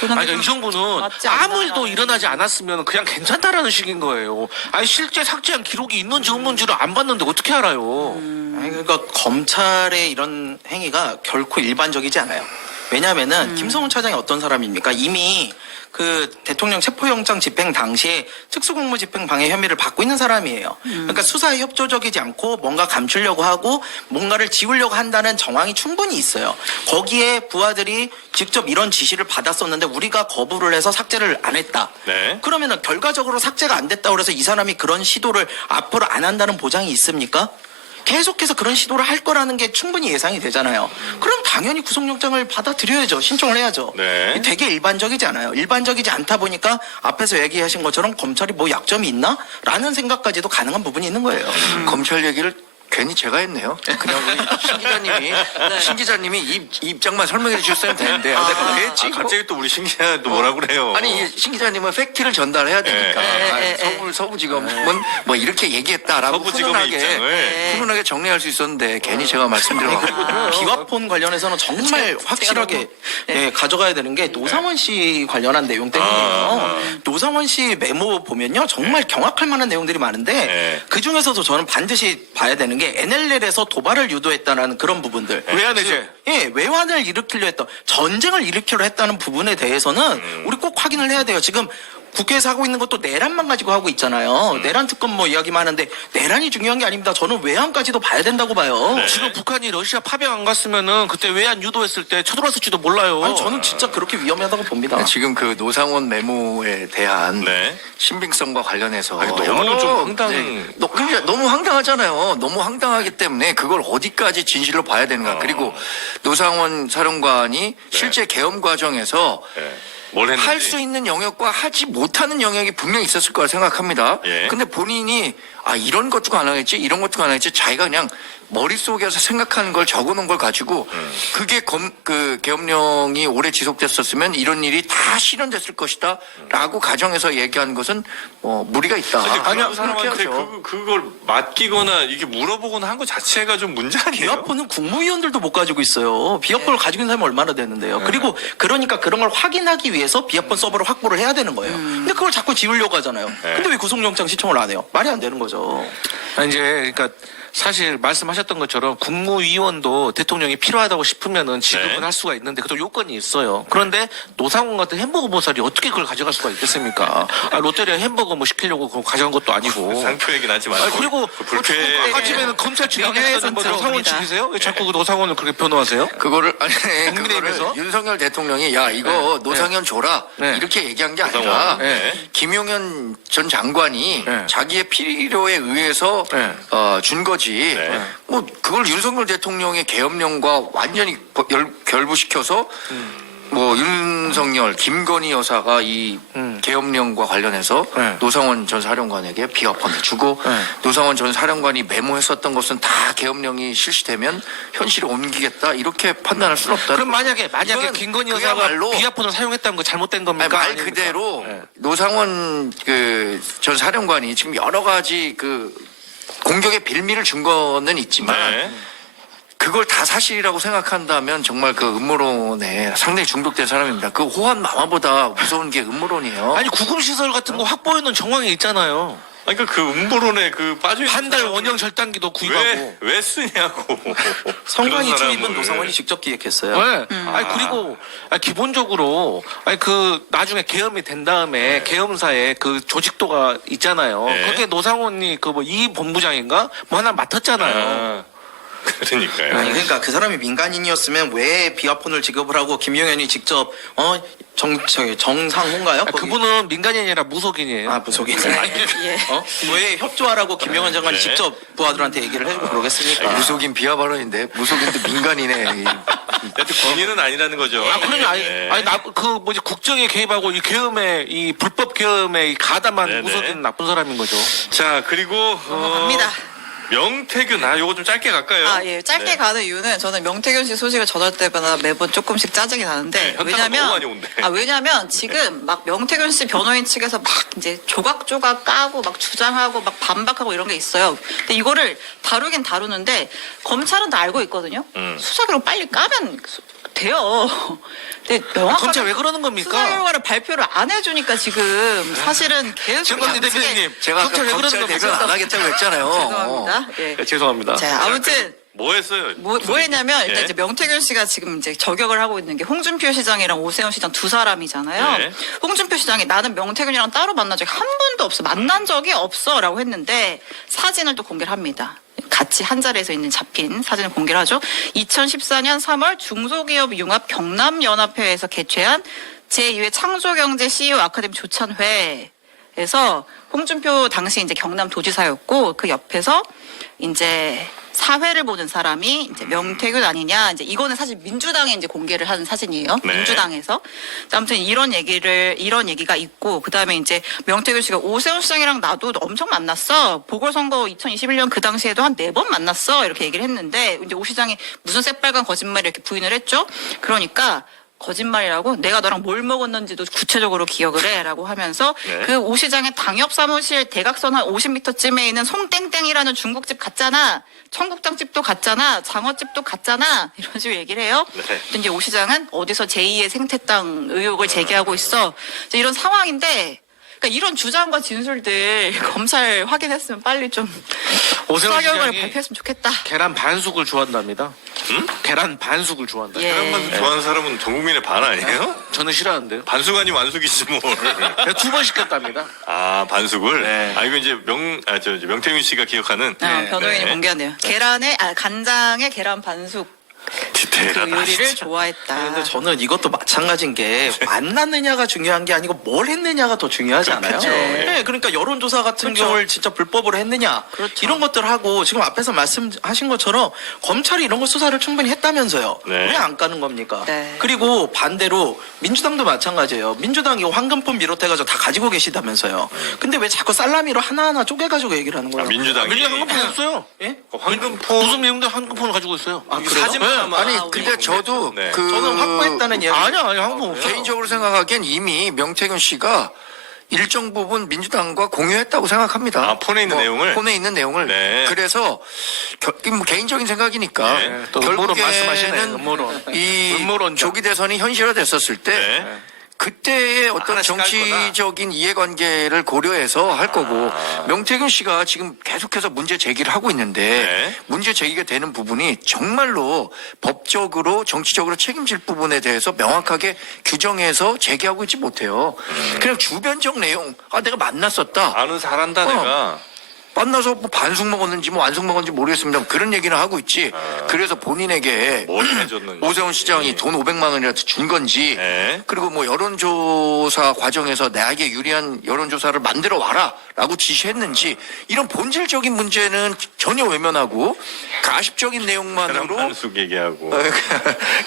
보는 아니, 게 그러니까 이 정부는 맞지 않나. 아무 일도 일어나지 않았으면 그냥 괜찮다라는 식인 거예요. 아니 실제 삭제한 기록이 있는지 없는지를 안 봤는데 어떻게 알아요? 아니, 그러니까 검찰의 이런 행위가 결코 일반적이지 않아요. 왜냐하면은 김성훈 차장이 어떤 사람입니까? 이미 그 대통령 체포영장 집행 당시에 특수공무 집행 방해 혐의를 받고 있는 사람이에요. 그러니까 수사에 협조적이지 않고 뭔가 감추려고 하고 뭔가를 지우려고 한다는 정황이 충분히 있어요. 거기에 부하들이 직접 이런 지시를 받았었는데 우리가 거부를 해서 삭제를 안 했다. 네. 그러면은 결과적으로 삭제가 안 됐다고 그래서 이 사람이 그런 시도를 앞으로 안 한다는 보장이 있습니까? 계속해서 그런 시도를 할 거라는 게 충분히 예상이 되잖아요. 그럼 당연히 구속영장을 받아들여야죠. 신청을 해야죠. 네. 되게 일반적이지 않아요. 일반적이지 않다 보니까 앞에서 얘기하신 것처럼 검찰이 뭐 약점이 있나? 라는 생각까지도 가능한 부분이 있는 거예요. 검찰 얘기를 괜히 제가 했네요. 그냥 우리 신 기자님이 이 입장만 설명해 주셨으면 되는데 내가 왜 했지? 갑자기 또 우리 신 기자도 뭐라 그래요? 아니 신 기자님은 팩트를 전달해야 되니까 네. 서부지검은 뭐 이렇게 얘기했다라고 서부지검의 입장을. 훈훈하게 정리할 수 있었는데 괜히 제가 말씀드려가지고 비화폰 관련해서는 정말 확실하게 가져가야 되는 게 노상원 씨 관련한 내용 때문이에요. 노상원 씨 메모 보면요. 정말 경악할 만한 내용들이 많은데 네. 그중에서도 저는 반드시 봐야 되는 게 NLL에서 도발을 유도했다라는 그런 부분들. 외환해제. 예, 외환을 일으키려 했던 전쟁을 일으키려 했다는 부분에 대해서는 우리 꼭 확인을 해야 돼요. 지금 국회에서 하고 있는 것도 내란만 가지고 하고 있잖아요. 내란 특검 뭐 이야기만 하는데 내란이 중요한 게 아닙니다. 저는 외환까지도 봐야 된다고 봐요. 지금 북한이 러시아 파병 안 갔으면은 그때 외환 유도했을 때 쳐들어왔을지도 몰라요. 아니, 저는 진짜 그렇게 위험하다고 봅니다. 지금 그 노상원 메모에 대한 네. 신빙성과 관련해서 아니, 너무 여러- 좀 황당- 그러니까 너무 황당하잖아요. 너무 황당하기 때문에 그걸 어디까지 진실로 봐야 되는가. 그리고 노상원 사령관이 실제 계엄 과정에서 네. 뭘 했는지. 할 수 있는 영역과 하지 못하는 영역이 분명히 있었을 거라 생각합니다. 예. 근데 본인이 이런 것 좀 안 하겠지, 이런 것 좀 안 하겠지, 자기가 그냥 머릿속에서 생각하는 걸 적어놓은 걸 가지고 그게 그 계엄령이 오래 지속됐었으면 이런 일이 다 실현됐을 것이다 라고 가정해서 얘기하는 것은 무리가 있다. 아니야, 라고 사람한테 생각해야죠. 그걸 맡기거나 이게 물어보거나 한 거 자체가 좀 문제 아니에요? 비화폰은 국무위원들도 못 가지고 있어요. 비화폰을 가지고 있는 사람이 얼마나 되는데요. 그리고 그러니까 그런 걸 확인하기 위해서 비화폰 서버를 확보를 해야 되는 거예요. 근데 그걸 자꾸 지우려고 하잖아요. 근데 왜 구속영장 신청을 안 해요? 말이 안 되는 거죠. 아니, 이제 그러니까 사실 말씀하셨던 것처럼 국무위원도 대통령이 필요하다고 싶으면은 지급은 네. 할 수가 있는데 그것도 요건이 있어요. 그런데 노상원 같은 햄버거 보살이 어떻게 그걸 가져갈 수가 있겠습니까? 롯데리아 햄버거 뭐 시키려고 그거 가져간 것도 아니고. 상표 얘기는 하지 말고. 그리고 불쾌. 아까 집에는 검찰 측에서는 뭐 명예훼손 노상원 들어옵니다. 측이세요? 왜 자꾸 그 노상원을 그렇게 변호하세요? 그거를 국민의힘에서? 그거를 윤석열 대통령이 야 이거 노상현 줘라 네. 이렇게 얘기한 게 노상원. 아니라 네. 김용현 전 장관이 네. 자기의 필요에 의해서 네. 준 거지. 네. 뭐 그걸 윤석열 대통령의 계엄령과 완전히 결부시켜서 뭐 윤석열, 김건희 여사가 이 계엄령과 관련해서 네. 노상원 전 사령관에게 비화폰을 주고 네. 노상원 전 사령관이 메모했었던 것은 다 계엄령이 실시되면 현실에 옮기겠다 이렇게 판단할 수는 없다. 그럼 만약에 이거는 김건희 여사가 그야말로- 비화폰을 사용했다는 거 잘못된 겁니까? 말 아닙니까? 그대로 네. 노상원 그 전 사령관이 지금 여러 가지 그 공격의 빌미를 준 거는 있지만 네. 그걸 다 사실이라고 생각한다면 정말 그 음모론에 상당히 중독된 사람입니다. 그 호환 마마보다 무서운 게 음모론이에요. 아니 구금시설 같은 거 확보해놓은 정황이 있잖아요. 그러니까 그 음모론에 그 빠져 있는 한 달 사람은 원형 절단기도 구입하고. 왜 쓰냐고. 성관이 그런 투입은 사람을. 노상원이 직접 기획했어요. 네. 아니 그리고 기본적으로 그 나중에 계엄이 된 다음에 계엄사에 그 조직도가 있잖아요. 네. 그게 노상원이 그 뭐 이 본부장인가 뭐 하나 맡았잖아요. 아, 그러니까요. 아니 그러니까 그 사람이 민간인이었으면 왜 비화폰을 지급을 하고 김용현이 직접 정상호인가요? 거기? 그분은 민간인이 아니라 무속인이에요. 아 무속인. 예. 왜 협조하라고 김용현 장관이 네. 직접 부하들한테 얘기를 해주고 그러겠습니까? 무속인 비하 발언인데 무속인도 민간이네. 하여튼 본인은 아니라는 거죠. 그러면 네. 국정에 개입하고 이 계엄에 이 불법 계엄에 이 가담한 네네. 무속인 나쁜 사람인 거죠. 자, 그리고 갑니다. 명태균, 요거 좀 짧게 갈까요? 예. 짧게 네. 가는 이유는 저는 명태균 씨 소식을 전할 때마다 매번 조금씩 짜증이 나는데 네, 현타가 너무 많이 온대. 왜냐면 지금 막 명태균 씨 변호인 측에서 막 이제 조각조각 까고 막 주장하고 막 반박하고 이런 게 있어요. 근데 이거를 다루긴 다루는데 검찰은 다 알고 있거든요. 수사 기록 빨리 까면 돼요. 근데 명확하게 검찰 왜 그러는 겁니까? 수사 결과를 발표를 안 해주니까 지금 사실은 계속 최건희 대표님, 제가 검찰 왜 그러는 검찰 겁니까? 대변 안 하겠다고 했잖아요. 죄송합니다. 예. 죄송합니다. 자, 아무튼 뭐 했어요? 뭐 했냐면 일단 예. 이제 명태균 씨가 지금 이제 저격을 하고 있는 게 홍준표 시장이랑 오세훈 시장 두 사람이잖아요. 네. 홍준표 시장이 나는 명태균이랑 따로 만난 적이 한 번도 없어. 만난 적이 없어라고 했는데 사진을 또 공개를 합니다. 같이 한 자리에서 있는 잡힌 사진을 공개를 하죠. 2014년 3월 중소기업 융합 경남연합회에서 개최한 제2회 창조경제 CEO 아카데미 조찬회에서 홍준표 당시 이제 경남 도지사였고 그 옆에서 이제 사회를 보는 사람이 이제 명태균 아니냐. 이제 이거는 사실 민주당에 이제 공개를 한 사진이에요. 네. 민주당에서. 아무튼 이런 얘기가 있고, 그 다음에 이제 명태균 씨가 오세훈 시장이랑 나도 엄청 만났어. 보궐선거 2021년 그 당시에도 한 4번 만났어. 이렇게 얘기를 했는데, 이제 오 시장이 무슨 새빨간 거짓말 이렇게 부인을 했죠. 그러니까, 거짓말이라고 내가 너랑 뭘 먹었는지도 구체적으로 기억을 해라고 하면서 네. 그 오 시장의 당협 사무실 대각선 한 50m쯤에 있는 송땡땡이라는 중국집 갔잖아. 청국장집도 갔잖아. 장어집도 갔잖아. 이런 식으로 얘기를 해요. 네. 근데 이제 오 시장은 어디서 제2의 생태땅 의혹을 제기하고 있어. 이제 이런 상황인데 그러니까 이런 주장과 진술들 검찰 확인했으면 빨리 좀 오세훈 수사 결과를 시장이 발표했으면 좋겠다. 계란 반숙을 좋아한답니다. 계란 반숙을 좋아한다. 예. 계란반숙 좋아하는 사람은 전 국민의 반 아니에요? 저는 싫어하는데요. 반숙 아니면 완숙이지 뭘. 제가 2번 시켰답니다. 아, 반숙을? 네. 이거 이제 명태균 씨가 기억하는 변호인이 네. 공개한대요. 간장에 계란 반숙 그 디테일하다. 요리를 진짜. 좋아했다. 근데 저는 이것도 마찬가지인 게 만났느냐가 중요한 게 아니고 뭘 했느냐가 더 중요하지 않아요? 그렇죠. 네, 그러니까 여론조사 같은 그렇죠. 경우를 진짜 불법으로 했느냐 그렇죠. 이런 것들 하고 지금 앞에서 말씀하신 것처럼 검찰이 이런 거 수사를 충분히 했다면서요. 네. 왜 안 까는 겁니까? 네. 그리고 반대로 민주당도 마찬가지예요. 민주당이 황금폰 비롯해가지고 다 가지고 계시다면서요. 근데 왜 자꾸 살라미로 하나하나 쪼개가지고 얘기를 하는 거예요? 민주당이 민주당 한꺼폰 없어요. 예? 황금포 무슨 내용도 한꺼폰을 가지고 있어요. 그래요? 사진만 아마 아니 근데 저도 네. 그 저는 확보했다는 이야기. 아니야, 한꺼폰 없어요. 개인적으로 생각하기엔 이미 명태균 씨가 일정 부분 민주당과 공유했다고 생각합니다. 아, 폰에 있는 내용을? 폰에 있는 내용을. 네. 그래서 뭐 개인적인 생각이니까 네. 또 음모론 말씀하시네, 음모론. 이 음모론자. 조기 대선이 현실화됐었을 때 네. 그때의 어떤 하나씩 깔 정치적인 이해관계를 고려해서 할 거고 아. 명태균 씨가 지금 계속해서 문제 제기를 하고 있는데 네. 문제 제기가 되는 부분이 정말로 법적으로 정치적으로 책임질 부분에 대해서 명확하게 규정해서 제기하고 있지 못해요. 그냥 주변적 내용 내가 만났었다. 아는 잘한다 내가. 만나서 뭐 반숙 먹었는지 뭐 완숙 먹었는지 모르겠습니다. 그런 얘기는 하고 있지. 그래서 본인에게 뭘 해줬는지. 오세훈 시장이 돈 500만 원이라도 준 건지 네. 그리고 뭐 여론조사 과정에서 나에게 유리한 여론조사를 만들어 와라라고 지시했는지 이런 본질적인 문제는 전혀 외면하고 가십적인 내용만으로 계란 반숙 얘기하고.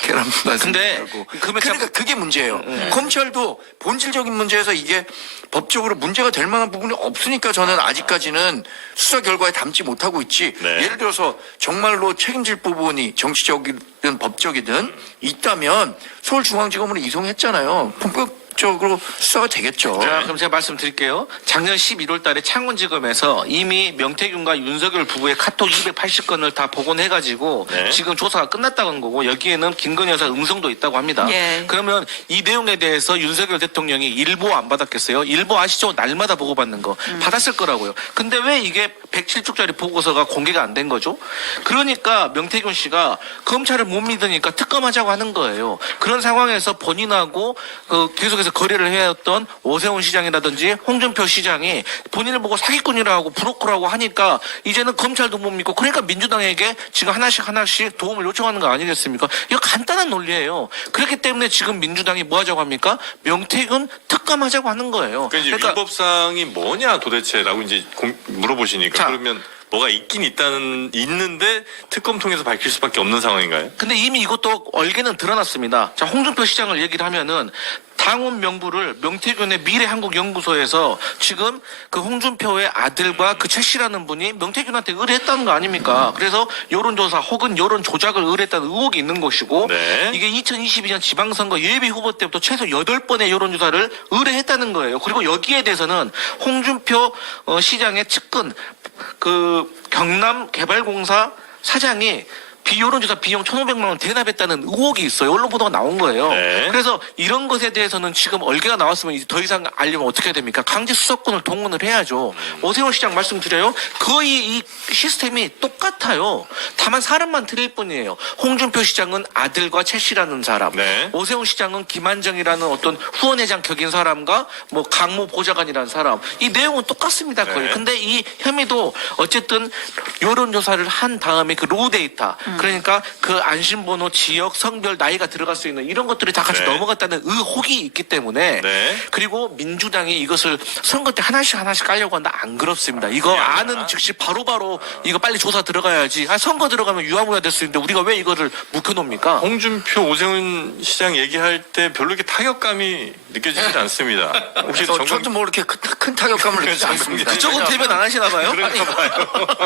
계란 반숙 근데 얘기하고. 그러면 그러니까 그게 문제예요. 검찰도 본질적인 문제에서 이게 법적으로 문제가 될 만한 부분이 없으니까 저는 아직까지는 수사 결과에 담지 못하고 있지. 네. 예를 들어서 정말로 책임질 부분이 정치적이든 법적이든 있다면 서울중앙지검으로 이송했잖아요. 본격적으로 수사가 되겠죠. 자, 그럼 제가 말씀드릴게요. 작년 11월 달에 창원지검에서 이미 명태균과 윤석열 부부의 카톡 280건을 다 복원해가지고 네. 지금 조사가 끝났다는 거고 여기에는 김건희 여사 음성도 있다고 합니다. 예. 그러면 이 내용에 대해서 윤석열 대통령이 일보 안 받았겠어요? 일보 아시죠? 날마다 보고받는 거. 받았을 거라고요. 근데 왜 이게 107쪽짜리 보고서가 공개가 안 된 거죠? 그러니까 명태균 씨가 검찰을 못 믿으니까 특검하자고 하는 거예요. 그런 상황에서 본인하고 계속해서 통해서 거래를 해왔던 오세훈 시장이라든지 홍준표 시장이 본인을 보고 사기꾼이라고 브로커라고 하니까 이제는 검찰도 못 믿고 그러니까 민주당에게 지금 하나씩 도움을 요청하는 거 아니겠습니까? 이거 간단한 논리예요. 그렇기 때문에 지금 민주당이 뭐 하자고 합니까? 명태균 특검하자고 하는 거예요. 그러니까 이제 위법사항이 뭐냐 도대체라고 이제 물어보시니까 자. 그러면 뭐가 있긴 있는데 특검 통해서 밝힐 수밖에 없는 상황인가요? 근데 이미 이것도 얼개는 드러났습니다. 자, 홍준표 시장을 얘기를 하면은 당원 명부를 명태균의 미래한국연구소에서 지금 그 홍준표의 아들과 그 최 씨라는 분이 명태균한테 의뢰했다는 거 아닙니까? 그래서 여론조사 혹은 여론 조작을 의뢰했다는 의혹이 있는 것이고 네. 이게 2022년 지방선거 예비 후보 때부터 최소 8번의 여론조사를 의뢰했다는 거예요. 그리고 여기에 대해서는 홍준표 시장의 측근 그 경남개발공사 사장이 비여론조사 비용 1,500만 원 대납했다는 의혹이 있어요. 언론 보도가 나온 거예요. 네. 그래서 이런 것에 대해서는 지금 얼개가 나왔으면 이제 더 이상 알려면 어떻게 해야 됩니까? 강제 수사권을 동원을 해야죠. 오세훈 시장 말씀드려요. 거의 이 시스템이 똑같아요. 다만 사람만 틀릴 뿐이에요. 홍준표 시장은 아들과 최 씨라는 사람. 네. 오세훈 시장은 김한정이라는 어떤 후원회장 격인 사람과 뭐 강모 보좌관이라는 사람. 이 내용은 똑같습니다. 거의. 네. 근데 이 혐의도 어쨌든 여론조사를 한 다음에 그 로우 데이터 그러니까 그 안심번호, 지역, 성별, 나이가 들어갈 수 있는 이런 것들이 다 같이 네. 넘어갔다는 의혹이 있기 때문에 네. 그리고 민주당이 이것을 선거 때 하나씩 깔려고 한다 안 그렇습니다. 이거 아는 즉시 바로바로 이거 빨리 조사 들어가야지. 선거 들어가면 유야무야 될 수 있는데 우리가 왜 이거를 묵혀놓습니까? 홍준표, 오세훈 시장 얘기할 때 별로 이렇게 타격감이 느껴지지 않습니다. 혹시 저도 뭐 이렇게 큰 타격감을 느끼지 않습니다. 그쪽은 대변 안 하시나 봐요?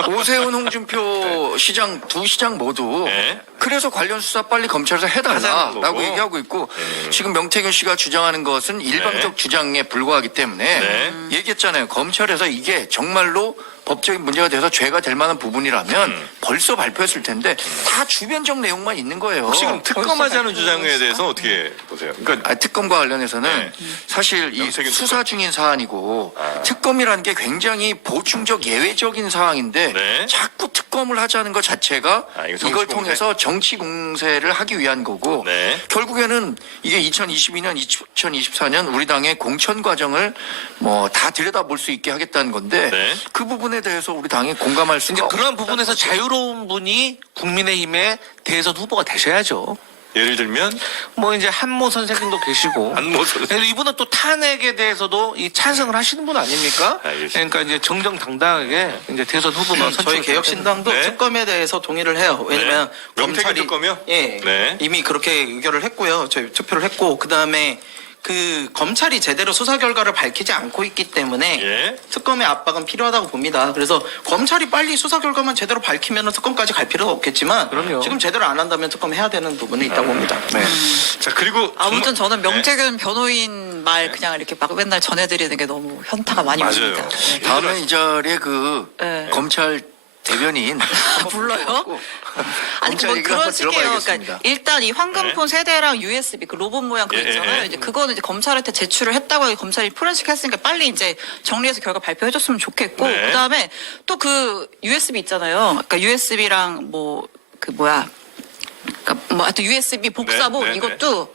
오세훈, 홍준표 시장 두 시장 모두 네. 그래서 관련 수사 빨리 검찰에서 하자는 해달라라고 거고. 얘기하고 있고 지금 명태균 씨가 주장하는 것은 일방적 주장에 불과하기 때문에 네. 얘기했잖아요. 검찰에서 이게 정말로 법적인 문제가 돼서 죄가 될 만한 부분이라면 벌써 발표했을 텐데 다 주변적 내용만 있는 거예요. 혹시 그럼 특검하자는 벌써 주장에 발표했을까? 대해서 어떻게 보세요? 그러니까 특검과 관련해서는 네. 사실 이 명태균 수사 중인 사안이고 특검이라는 게 굉장히 보충적 예외적인 사항인데 네. 자꾸 특검을 하자는 것 자체가 이거 정치 이걸 공세? 통해서 정치 공세를 하기 위한 거고 네. 결국에는 이게 2022년, 2024년 우리 당의 공천 과정을 뭐 다 들여다볼 수 있게 하겠다는 건데 네. 그 부분에 대해서 우리 당이 공감할 수가 이제 그런 없다. 부분에서 자유로운 분이 국민의힘의 대선 후보가 되셔야죠. 예를 들면 뭐 이제 한모 선생님도 계시고 한모 선생님. 그래서 이분은 또 탄핵에 대해서도 이 찬성을 하시는 분 아닙니까? 알겠습니다. 그러니까 이제 정정당당하게 이제 대선 후보가 저희 개혁신당도 네. 특검에 대해서 동의를 해요. 왜냐면 네. 명태균 검찰이 특검이요? 예, 네. 이미 그렇게 의결을 했고요. 저희 투표를 했고 그 다음에 그 검찰이 제대로 수사 결과를 밝히지 않고 있기 때문에 예. 특검의 압박은 필요하다고 봅니다. 그래서 검찰이 빨리 수사 결과만 제대로 밝히면 특검까지 갈 필요가 없겠지만 그럼요. 지금 제대로 안 한다면 특검 해야 되는 부분이 있다고 봅니다. 네. 자 그리고 아무튼 저는 정말- 명태균 변호인 말 그냥 이렇게 막 맨날 전해드리는 게 너무 현타가 많이 맞아요. 옵니다. 네. 다음에 이 자리에 그 네. 검찰 대변인 불러요? 아니 검찰 뭐 얘기를 그런 한번 식이에요. 들어봐야겠습니다. 그러니까 일단 이 황금폰 세대랑 USB 그 로봇 모양 그거 예, 있잖아요. 예. 이제 그거는 이제 검찰한테 제출을 했다고 해서 검찰이 포렌식 했으니까 빨리 이제 정리해서 결과 발표해줬으면 좋겠고 네. 그다음에 또 그 USB 있잖아요. 그러니까 USB랑 뭐 그 뭐야, 그러니까 뭐 하여튼 USB 복사본 네, 네, 이것도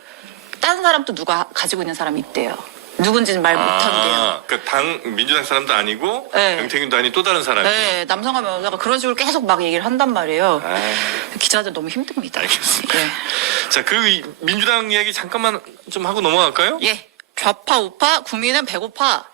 다른 사람 또 누가 가지고 있는 사람이 있대요. 누군지는 말 못한대요. 그러니까 당 민주당 사람도 아니고 네. 명태균도 아닌 또 다른 사람이. 네, 남성화 변호사가 그런 식으로 계속 막 얘기를 한단 말이에요. 아이, 기자들 너무 힘듭니다. 알겠습니다. 네. 자, 그 민주당 이야기 잠깐만 좀 하고 넘어갈까요? 예, 좌파 우파 국민은 배고파.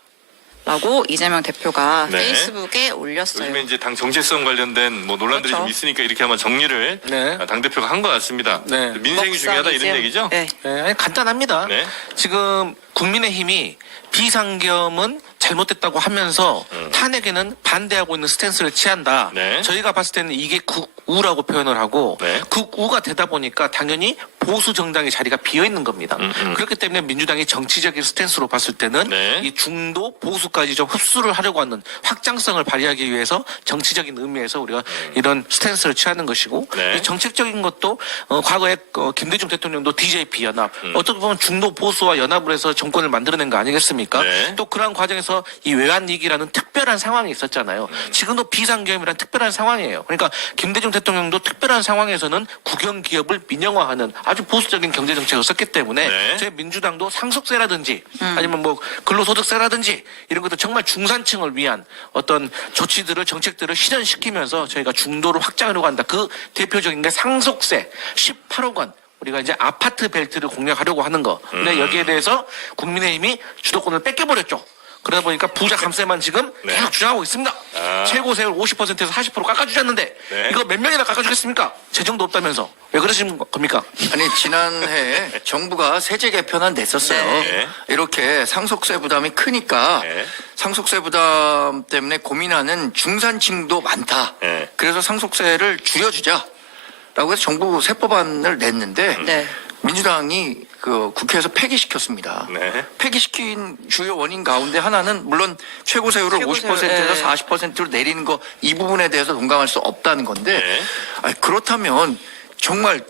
라고 이재명 대표가 네. 페이스북에 올렸어요. 요즘에 이제 당 정체성 관련된 뭐 논란들이 그렇죠. 좀 있으니까 이렇게 한번 정리를 네. 당 대표가 한 것 같습니다. 네. 민생이 중요하다 이런 먹상이즘. 얘기죠? 네. 네, 아니, 간단합니다. 네. 지금 국민의힘이 비상겸은 잘못됐다고 하면서 탄핵에는 반대하고 있는 스탠스를 취한다. 네. 저희가 봤을 때는 이게 극우라고 표현을 하고 네. 극우가 되다 보니까 당연히 보수 정당의 자리가 비어 있는 겁니다. 그렇기 때문에 민주당이 정치적인 스탠스로 봤을 때는 네. 이 중도 보수까지 좀 흡수를 하려고 하는 확장성을 발휘하기 위해서 정치적인 의미에서 우리가 이런 스탠스를 취하는 것이고 네. 이 정책적인 것도 과거에 김대중 대통령도 DJP 연합 어떻게 보면 중도 보수와 연합을 해서 정권을 만들어낸 거 아니겠습니까? 네. 또 그러한 과정에서 이 외환위기라는 특별 특별한 상황이 있었잖아요. 지금도 비상계엄이란 특별한 상황이에요. 그러니까 김대중 대통령도 특별한 상황에서는 국영기업을 민영화하는 아주 보수적인 경제정책을 썼기 때문에 네. 저희 민주당도 상속세라든지 아니면 뭐 근로소득세라든지 이런 것도 정말 중산층을 위한 어떤 조치들을 정책들을 실현시키면서 저희가 중도를 확장하려고 한다. 그 대표적인 게 상속세 18억 원. 우리가 이제 아파트 벨트를 공략하려고 하는 거. 근데 여기에 대해서 국민의힘이 주도권을 뺏겨버렸죠. 그러다 보니까 부자 감세만 지금 네. 계속 주장하고 있습니다. 아. 최고 세율 50%에서 40% 깎아주셨는데 네. 이거 몇 명이나 깎아주겠습니까? 재정도 없다면서. 왜 그러시는 겁니까? 아니 지난해 정부가 세제 개편안 냈었어요. 네. 이렇게 상속세 부담이 크니까 네. 상속세 부담 때문에 고민하는 중산층도 많다. 네. 그래서 상속세를 줄여주자라고 해서 정부 세법안을 냈는데 네. 민주당이 그 국회에서 폐기시켰습니다. 네. 폐기시킨 주요 원인 가운데 하나는 물론 최고 세율을 최고 50%에서 네. 40%로 내리는 거 이 부분에 대해서 동감할 수 없다는 건데 네. 아니, 그렇다면 정말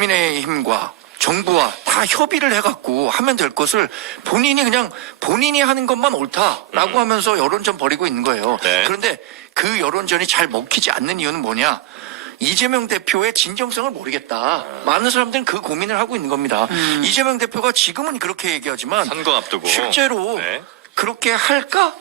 국민의힘과 정부와 다 협의를 해갖고 하면 될 것을 본인이 그냥 본인이 하는 것만 옳다라고 하면서 여론전 벌이고 있는 거예요. 네. 그런데 그 여론전이 잘 먹히지 않는 이유는 뭐냐? 이재명 대표의 진정성을 모르겠다. 많은 사람들은 그 고민을 하고 있는 겁니다. 이재명 대표가 지금은 그렇게 얘기하지만 선거 앞두고. 실제로 네. 그렇게 할까?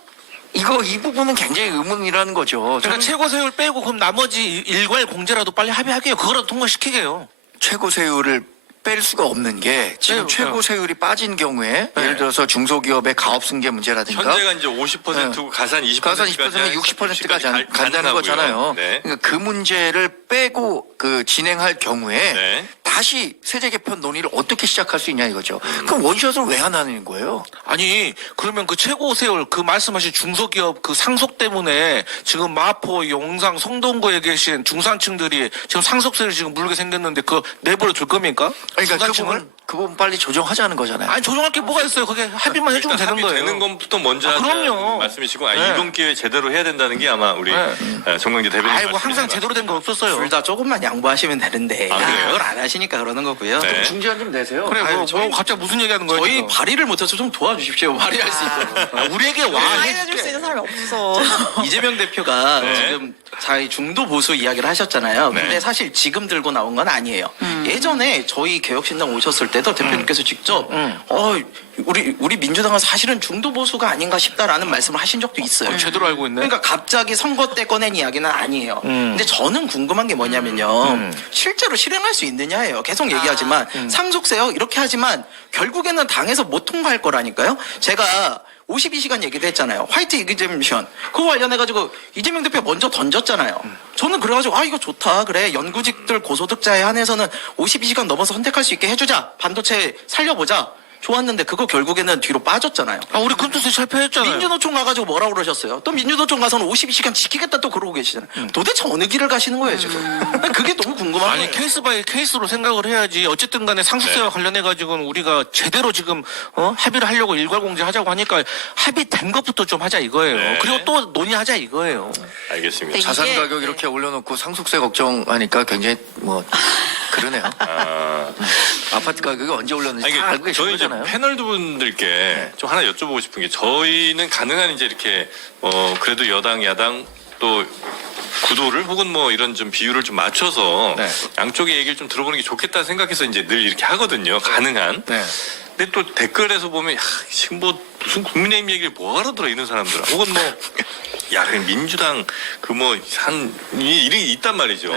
이 부분은 굉장히 의문이라는 거죠. 그러니까 저는 최고 세율 빼고 그럼 나머지 일괄 공제라도 빨리 합의하게요. 그거라도 통과시키게요. 최고 세율을 뺄 수가 없는 게 지금 네, 최고 세율이 빠진 경우에 예를 들어서 중소기업의 가업승계 문제라든가 현재가 이제 50%고 가산 20%. 가산 20%면 60%까지 간다는 거잖아요. 네. 그러니까 그 문제를 빼고 그 진행할 경우에 네. 다시 세제 개편 논의를 어떻게 시작할 수 있냐 이거죠. 그럼 원샷을 왜 안 하는 거예요? 아니 그러면 그 최고 세율 그 말씀하신 중소기업 그 상속 때문에 지금 마포, 용상, 성동구에 계신 중산층들이 지금 상속세를 지금 물게 생겼는데 그 내버려 둘 겁니까? 그러니까 중산층을? 그 부분 빨리 조정하자는 거잖아요. 아니 조정할 게 뭐가 있어요? 그게 합의만 해주면 되는 거예요. 되는 것부터 먼저 아, 하자는 그럼요. 말씀이시고 네. 이번 기회에 제대로 해야 된다는 게 아마 우리 정광재 대변인 아이 뭐 항상 말씀이신 제대로 된 거 없었어요. 둘 다 조금만 양보하시면 되는데 아, 그래요? 그걸 안 하시니까 그러는 거고요. 네. 중지한 좀 내세요. 그래 아유, 뭐, 저희- 갑자기 무슨 얘기하는 거예요? 저희 지금? 발의를 못해서 좀 도와주십시오. 발의할 수 있도록. 아, 우리에게 와. 해줄 수 있는 사람이 없어. 이재명 대표가 네. 지금 자기 중도 보수 이야기를 하셨잖아요. 근데 네. 사실 지금 들고 나온 건 아니에요. 예전에 저희 개혁신당 오셨을 때도 대표님께서 직접 우리 민주당은 사실은 중도 보수가 아닌가 싶다라는 말씀을 하신 적도 있어요. 제대로 알고 있네. 그러니까 갑자기 선거 때 꺼낸 이야기는 아니에요. 근데 저는 궁금한 게 뭐냐면요. 실제로 실행할 수 있느냐예요. 계속 얘기하지만 상속세요 이렇게 하지만 결국에는 당에서 못 통과할 거라니까요. 제가 52시간 얘기도 했잖아요. 화이트 이기잼션 그거 관련해가지고 이재명 대표 먼저 던졌잖아요. 저는 그래가지고 이거 좋다. 그래 연구직들 고소득자에 한해서는 52시간 넘어서 선택할 수 있게 해주자. 반도체 살려보자. 좋았는데 그거 결국에는 뒤로 빠졌잖아요. 아, 우리 금투세 실패했잖아요. 민주노총 가가지고 뭐라 그러셨어요? 또 민주노총 가서는 52시간 지키겠다 또 그러고 계시잖아요. 도대체 어느 길을 가시는 거예요 지금? 그게 너무 궁금한 아니 거예요. 케이스 바이 케이스로 생각을 해야지. 어쨌든 간에 상속세와 관련해 가지고는 우리가 제대로 지금 합의를 하려고 일괄공제 하자고 하니까 합의된 것부터 좀 하자 이거예요. 네. 그리고 또 논의하자 이거예요. 알겠습니다. 네. 자산 이게- 가격 이렇게 올려놓고 상속세 걱정하니까 굉장히 뭐 그러네요. 아파트 가격이 언제 올렸는지 아니, 다 알고 계신 저희 이제 거잖아요. 패널 분들께 좀 하나 여쭤보고 싶은 게 저희는 가능한 이제 이렇게 그래도 여당 야당 또 구도를 혹은 뭐 이런 좀 비율을 좀 맞춰서 네. 양쪽의 얘기를 좀 들어보는 게 좋겠다 생각해서 이제 늘 이렇게 하거든요. 가능한. 네. 근데 또 댓글에서 보면 지금 뭐 무슨 국민의힘 얘기를 뭐하러 들어 이런 사람들 혹은 뭐 그냥 민주당 그 뭐 한 일이 있단 말이죠.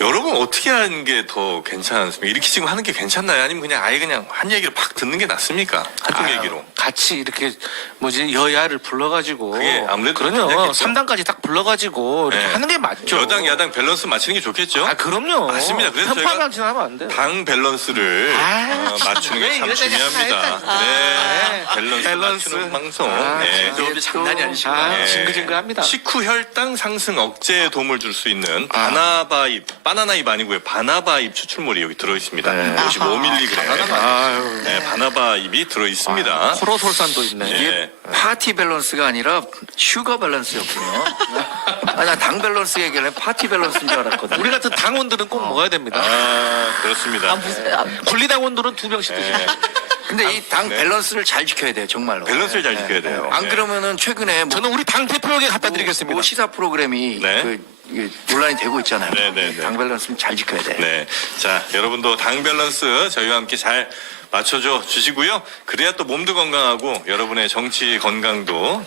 여러분 어떻게 하는 게 더 괜찮습니까? 이렇게 지금 하는 게 괜찮나요? 아니면 그냥 아예 그냥 한 얘기를 팍 듣는 게 낫습니까? 한쪽 아유, 얘기로. 같이 이렇게 여야를 불러가지고 그게 아무래도 그럼요. 괜찮겠죠? 3당까지 딱 불러가지고 이렇게 네. 하는 게 맞죠. 여당 야당 밸런스 맞추는 게 좋겠죠? 아 그럼요. 맞습니다. 그래서 저희가 편파만 지나면 안 돼요. 당 밸런스를 맞추는 게 참 이런 얘기 중요합니다. 네. 밸런스 맞추는 방송. 네. 기업이 장난이 아니시구나. 네. 징글징글합니다. 식후 혈당 상승 억제에 도움을 줄 수 있는 바나나잎 아니고요. 바나바잎 추출물이 여기 들어있습니다. 55mg. 아유. 네, 바나바잎이 들어있습니다. 코로솔산도 있네. 예. 파티 밸런스가 아니라 슈거 밸런스였군요. 나당 밸런스 얘기를 파티 밸런스인 줄 알았거든요. 우리 같은 당원들은 꼭 먹어야 됩니다. 그렇습니다. 분리당원들은 2병씩 드시네. 근데 이 당 네. 밸런스를 잘 지켜야 돼요, 정말로. 밸런스를 잘 지켜야 돼요. 안 네. 그러면은 최근에 뭐, 저는 우리 당 대표에게 갖다 드리겠습니다. 뭐 시사 프로그램이 네. 이게 논란이 되고 있잖아요. 네, 네, 네. 당 밸런스는 잘 지켜야 돼요. 네. 자, 여러분도 당 밸런스 저희와 함께 잘 맞춰줘 주시고요. 그래야 또 몸도 건강하고 여러분의 정치 건강도,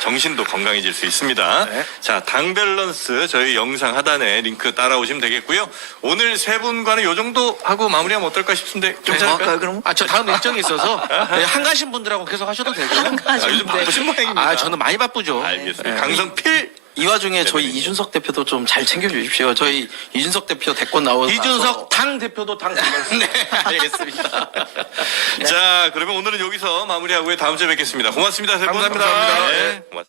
정신도 건강해질 수 있습니다. 네. 자, 당 밸런스 저희 영상 하단에 링크 따라오시면 되겠고요. 오늘 세 분과는 요 정도 하고 마무리하면 어떨까 싶은데 좀 뭐 잘할까요? 할까요, 그럼? 아, 저 다음 일정이 있어서 네, 한가신 분들하고 계속 하셔도 되고요. 아, 요즘 바쁘신 모양입니다. 아, 저는 많이 바쁘죠. 알겠습니다. 강성필 이 와중에 저희 대변인님. 이준석 대표도 좀 잘 챙겨주십시오. 저희 이준석 대표 대권 나오고 이준석 당 대표도 당 대표. 네, 알겠습니다. 자, 그러면 오늘은 여기서 마무리하고요. 다음 주에 뵙겠습니다. 고맙습니다. 세 분. 감사합니다. 네, 고맙습니다.